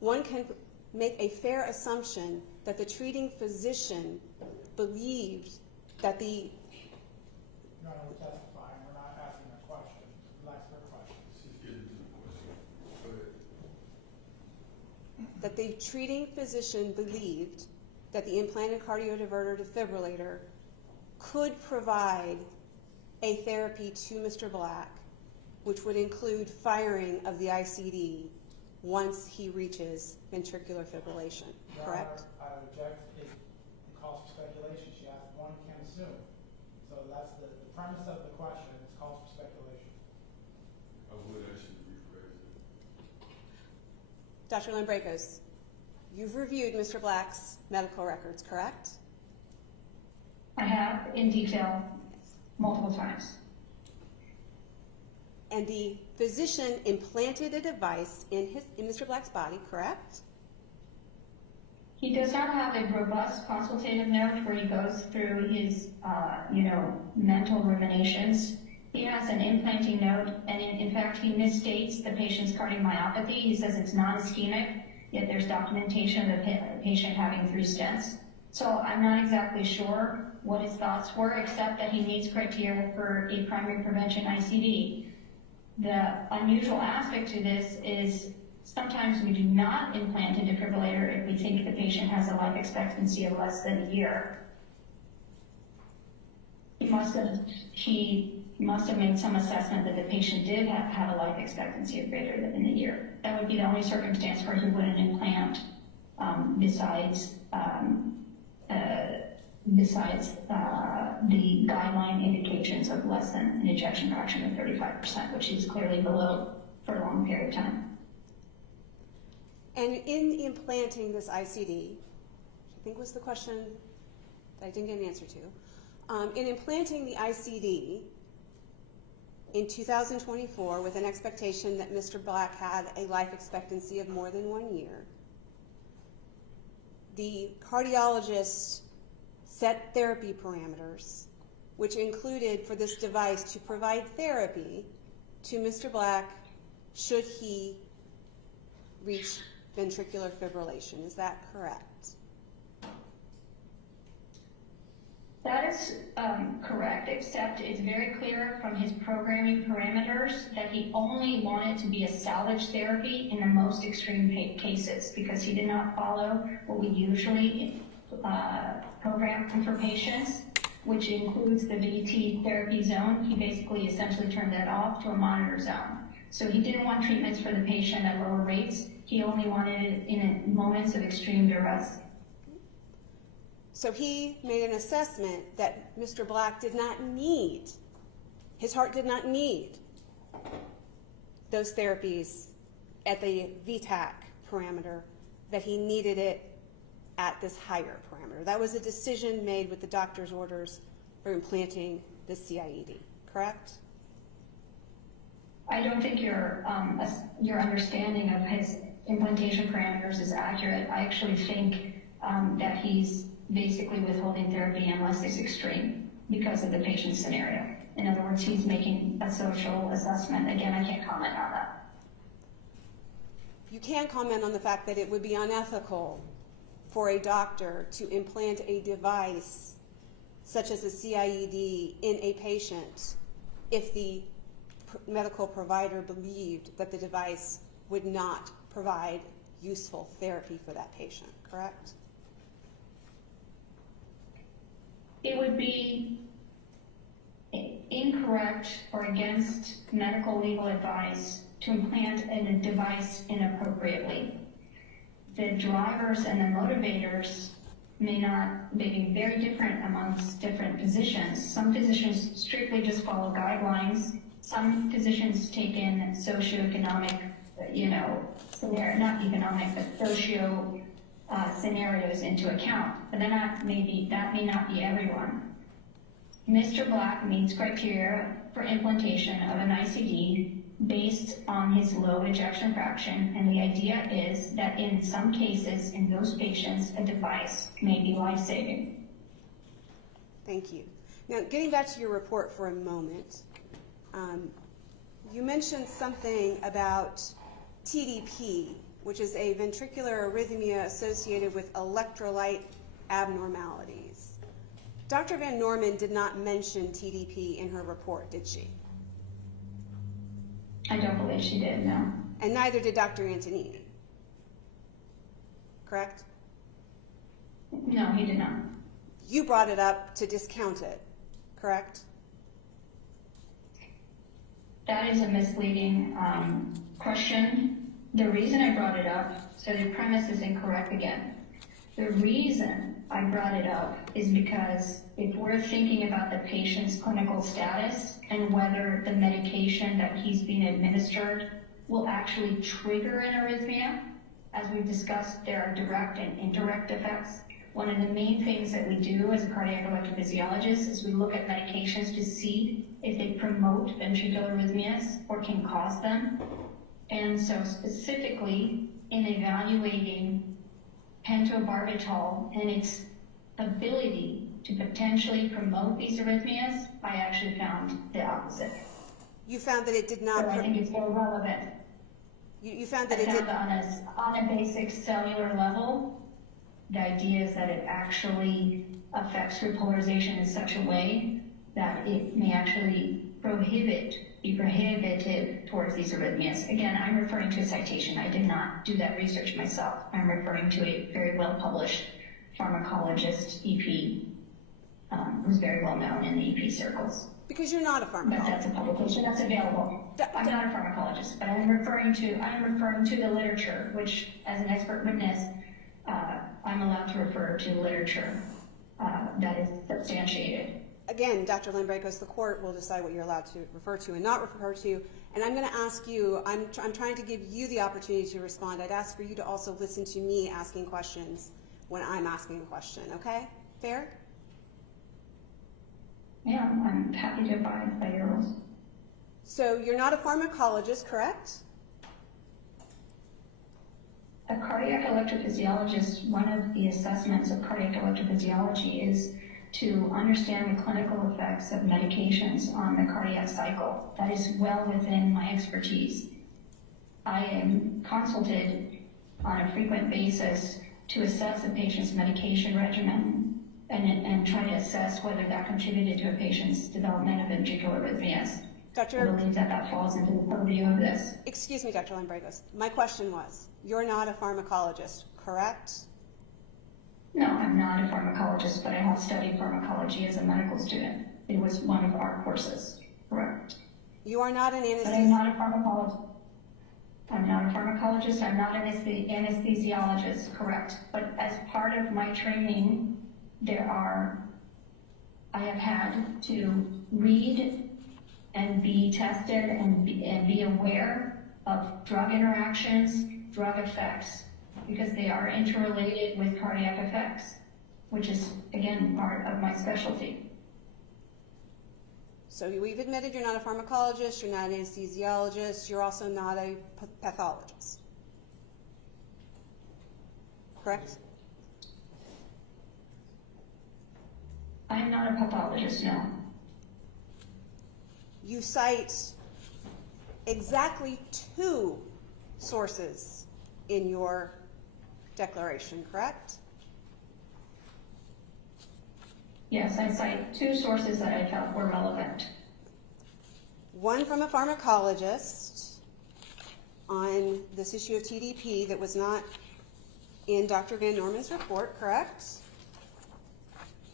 one can make a fair assumption that the treating physician believed that the Your Honor, we're testifying. We're not asking a question. Relax her question. She's getting to the question. Go ahead. that the treating physician believed that the implanted cardioverter defibrillator could provide a therapy to Mr. Black, which would include firing of the ICD once he reaches ventricular fibrillation, correct? Your Honor, I object. It calls for speculation. She asked one can assume. So that's the premise of the question. It calls for speculation. I would ask you to rephrase it. Dr. Lambrakos, you've reviewed Mr. Black's medical records, correct? I have in detail multiple times. And the physician implanted a device in Mr. Black's body, correct? He does not have a robust consultative note where he goes through his, mental ruminations. He has an implanting note, and in fact, he misstates the patient's cardiomyopathy. He says it's non-ischemic, yet there's documentation of the patient having 3 stents. So I'm not exactly sure what his thoughts were, except that he meets criteria for a primary prevention ICD. The unusual aspect to this is sometimes we do not implant a defibrillator if we think the patient has a life expectancy of less than a year. He must have made some assessment that the patient did have a life expectancy of greater than a year. That would be the only circumstance where he wouldn't implant besides the guideline indications of less than an ejection fraction of 35%, which is clearly below for a long period of time. And in implanting this ICD, which I think was the question that I didn't get an answer to, in implanting the ICD in 2024 with an expectation that Mr. Black had a life expectancy of more than 1 year, the cardiologist set therapy parameters which included for this device to provide therapy to Mr. Black should he reach ventricular fibrillation. Is that correct? That is correct, except it's very clear from his programming parameters that he only wanted to be a salvage therapy in the most extreme cases, because he did not follow what we usually program for patients, which includes the VT therapy zone. He basically essentially turned that off to a monitor zone. So he didn't want treatments for the patient at lower rates. He only wanted it in moments of extreme duress. So he made an assessment that Mr. Black did not need, his heart did not need those therapies at the VTAC parameter, that he needed it at this higher parameter. That was a decision made with the doctor's orders for implanting the CIED, correct? I don't think your understanding of his implantation parameters is accurate. I actually think that he's basically withholding therapy unless it's extreme because of the patient's scenario. In other words, he's making a social assessment. Again, I can't comment on that. You can comment on the fact that it would be unethical for a doctor to implant a device such as a CIED in a patient if the medical provider believed that the device would not provide useful therapy for that patient, correct? It would be incorrect or against medical legal advice to implant a device inappropriately. The drivers and the motivators may be very different amongst different physicians. Some physicians strictly just follow guidelines. Some physicians take in socioeconomic, not economic, but socio scenarios into account, but that may not be everyone. Mr. Black meets criteria for implantation of an ICD based on his low ejection fraction, and the idea is that in some cases, in those patients, a device may be life-saving. Thank you. Now, getting back to your report for a moment, you mentioned something about TDP, which is a ventricular arrhythmia associated with electrolyte abnormalities. Dr. Van Norman did not mention TDP in her report, did she? I don't believe she did, no. And neither did Dr. Antonini, correct? No, he did not. You brought it up to discount it, correct? That is a misleading question. The reason I brought it up, so the premise is incorrect again. The reason I brought it up is because if we're thinking about the patient's clinical status and whether the medication that he's being administered will actually trigger an arrhythmia, as we've discussed, there are direct and indirect effects. One of the main things that we do as a cardiac electrophysiologist is we look at medications to see if they promote ventricular arrhythmias or can cause them. And so specifically in evaluating pentobarbital and its ability to potentially promote these arrhythmias, I actually found the opposite. You found that it did not. So I think it's irrelevant. You found that it did. On a basic cellular level, the idea is that it actually affects repolarization in such a way that it may actually be prohibitive towards these arrhythmias. Again, I'm referring to a citation. I did not do that research myself. I'm referring to a very well-published pharmacologist, EP, who's very well known in the EP circles. Because you're not a But pharmacologist. that's a publication that's available. I'm not a pharmacologist, but I'm referring to the literature, which as an expert witness, I'm allowed to refer to literature that is substantiated. Again, Dr. Lambricos, the court will decide what you're allowed to refer to and not refer to. And I'm going to ask you, I'm trying to give you the opportunity to respond. I'd ask for you to also listen to me asking questions when I'm asking a question, okay? Fair? Yeah, I'm happy to abide by your rules. So you're not a pharmacologist, correct? A cardiac electrophysiologist, one of the assessments of cardiac electrophysiology is to understand the clinical effects of medications on the cardiac cycle. That is well within my expertise. I am consulted on a frequent basis to assess a patient's medication regimen and try to assess whether that contributed to a patient's development of ventricular arrhythmias. I believe that falls into the purview of this. Excuse me, Dr. Lambragos. My question was, you're not a pharmacologist, correct? No, I'm not a pharmacologist, but I have studied pharmacology as a medical student. It was one of our courses, correct? You are not an But I'm not a pharmacologist. I'm not a pharmacologist, I'm not an anesthesiologist, correct? But as part of my training, I have had to read and be tested and be aware of drug interactions, drug effects, because they are interrelated with cardiac effects, which is, again, part of my specialty. So we've admitted you're not a pharmacologist, you're not an anesthesiologist, you're also not a pathologist. Correct? I am not a pathologist, no. You cite exactly 2 sources in your declaration, correct? Yes, I cite 2 sources that I felt were relevant. One from a pharmacologist on this issue of TDP that was not in Dr. Van Norman's report, correct?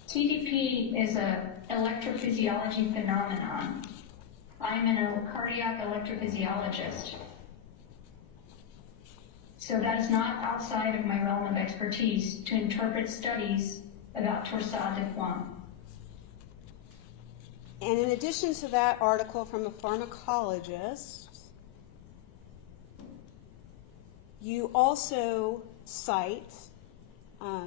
TDP is an electrophysiology phenomenon. I'm a cardiac electrophysiologist. So that is not outside of my realm of expertise to interpret studies about torsade de foin. And in addition to that article from a pharmacologist, you also cite a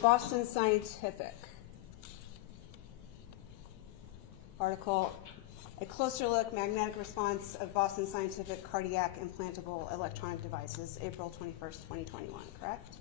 Boston Scientific article, A Closer Look, Magnetic Response of Boston Scientific Cardiac Implantable Electronic Devices, April 21st, 2021, correct?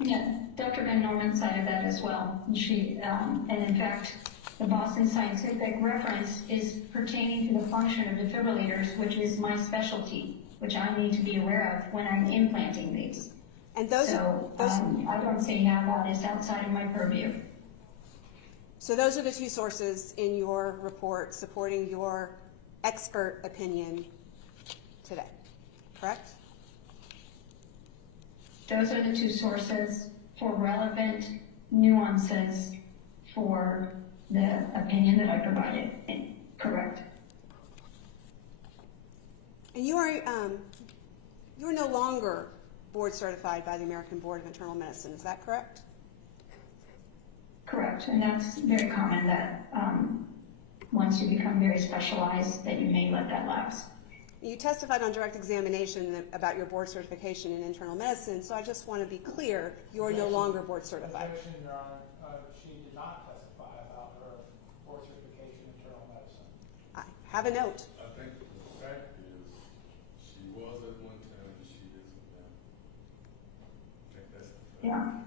Yeah, Dr. Van Norman cited that as well. And in fact, the Boston Scientific reference is pertaining to the function of defibrillators, which is my specialty, which I need to be aware of when I'm implanting these. And those I don't see how that is outside of my purview. So those are the 2 sources in your report supporting your expert opinion today, correct? Those are the 2 sources for relevant nuances for the opinion that I provided, correct? And you are no longer board certified by the American Board of Internal Medicine, is that correct? Correct, and that's very common that once you become very specialized that you may let that lapse. You testified on direct examination about your board certification in internal medicine, so I just want to be clear, you're no longer board certified. Objection, Your Honor. She did not testify about her board certification in internal medicine. I have a note. I think the fact is, she was at one time and she isn't now. I think that's the fact. Yeah,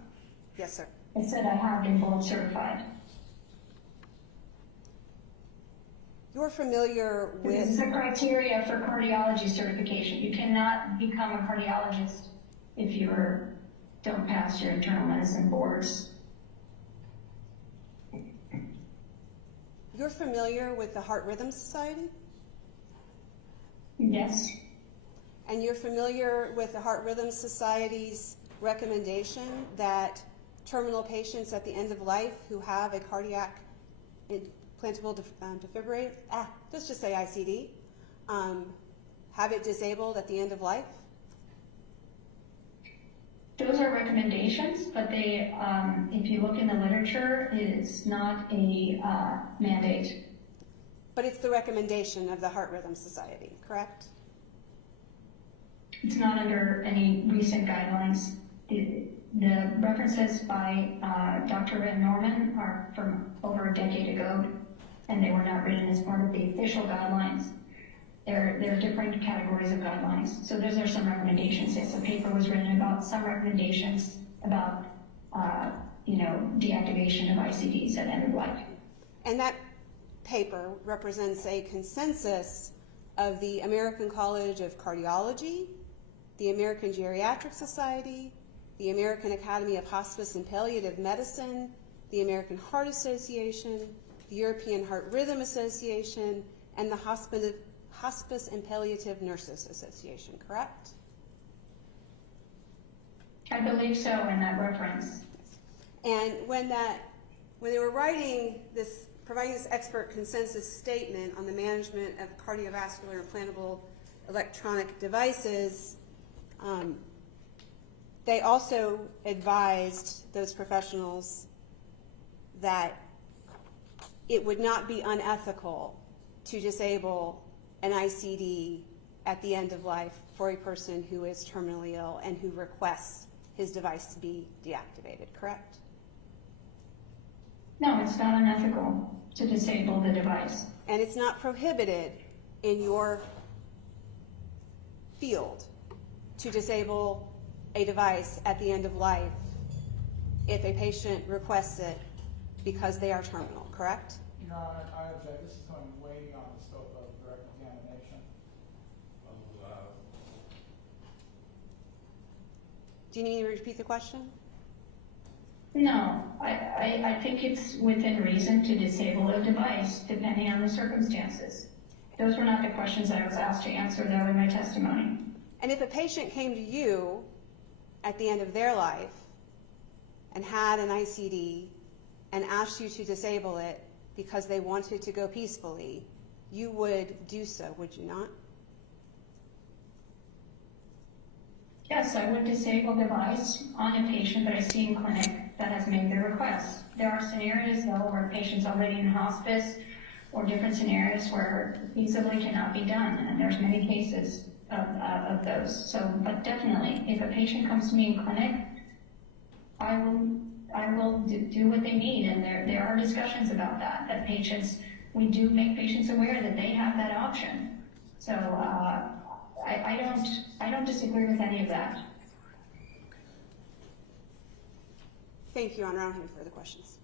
Yes, sir. I said I have been board certified. You're familiar This is with, a criteria for cardiology certification. You cannot become a cardiologist if you don't pass your internal medicine boards. you're familiar with the Heart Rhythm Society? Yes, And you're familiar with the Heart Rhythm Society's recommendation that terminal patients at the end of life who have a cardiac implantable defibrillator, let's just say ICD, have it disabled at the end of life? those are recommendations, but they, if you look in the literature, it's not a mandate. But it's the recommendation of the Heart Rhythm Society, correct? It's not under any recent guidelines. The references by Dr. Van Norman are from over a decade ago, and they were not written as part of the official guidelines. there are different categories of guidelines. So those are some recommendations. Yes, a paper was written about some recommendations about, deactivation of ICDs at end of life. And that paper represents a consensus of the American College of Cardiology, the American Geriatric Society, the American Academy of Hospice and Palliative Medicine, the American Heart Association, the European Heart Rhythm Association, and the Hospice and Palliative Nurses Association, correct? I believe so in that reference. And when they were writing this, providing this expert consensus statement on the management of cardiovascular implantable electronic devices, they also advised those professionals that it would not be unethical to disable an ICD at the end of life for a person who is terminally ill and who requests his device to be deactivated, correct? No, it's not unethical to disable the device. And it's not prohibited in your field to disable a device at the end of life if a patient requests it because they are terminal, correct? Your Honor, I object. This is going way beyond the scope of direct examination. Do you need me to repeat the question? No, I think it's within reason to disable a device depending on the circumstances. Those were not the questions I was asked to answer, though, in my testimony. And if a patient came to you at the end of their life and had an ICD and asked you to disable it because they wanted to go peacefully, you would do so, would you not? Yes, I would disable the device on a patient that I see in clinic that has made the request. There are scenarios, though, where patients already in hospice or different scenarios where it feasibly cannot be done, and there's many cases of those. So, but definitely, if a patient comes to me in clinic, I will do what they need, and there are discussions about that patients, we do make patients aware that they have that option. So I don't disagree with any of that. Thank you, Your Honor. I don't have any further questions.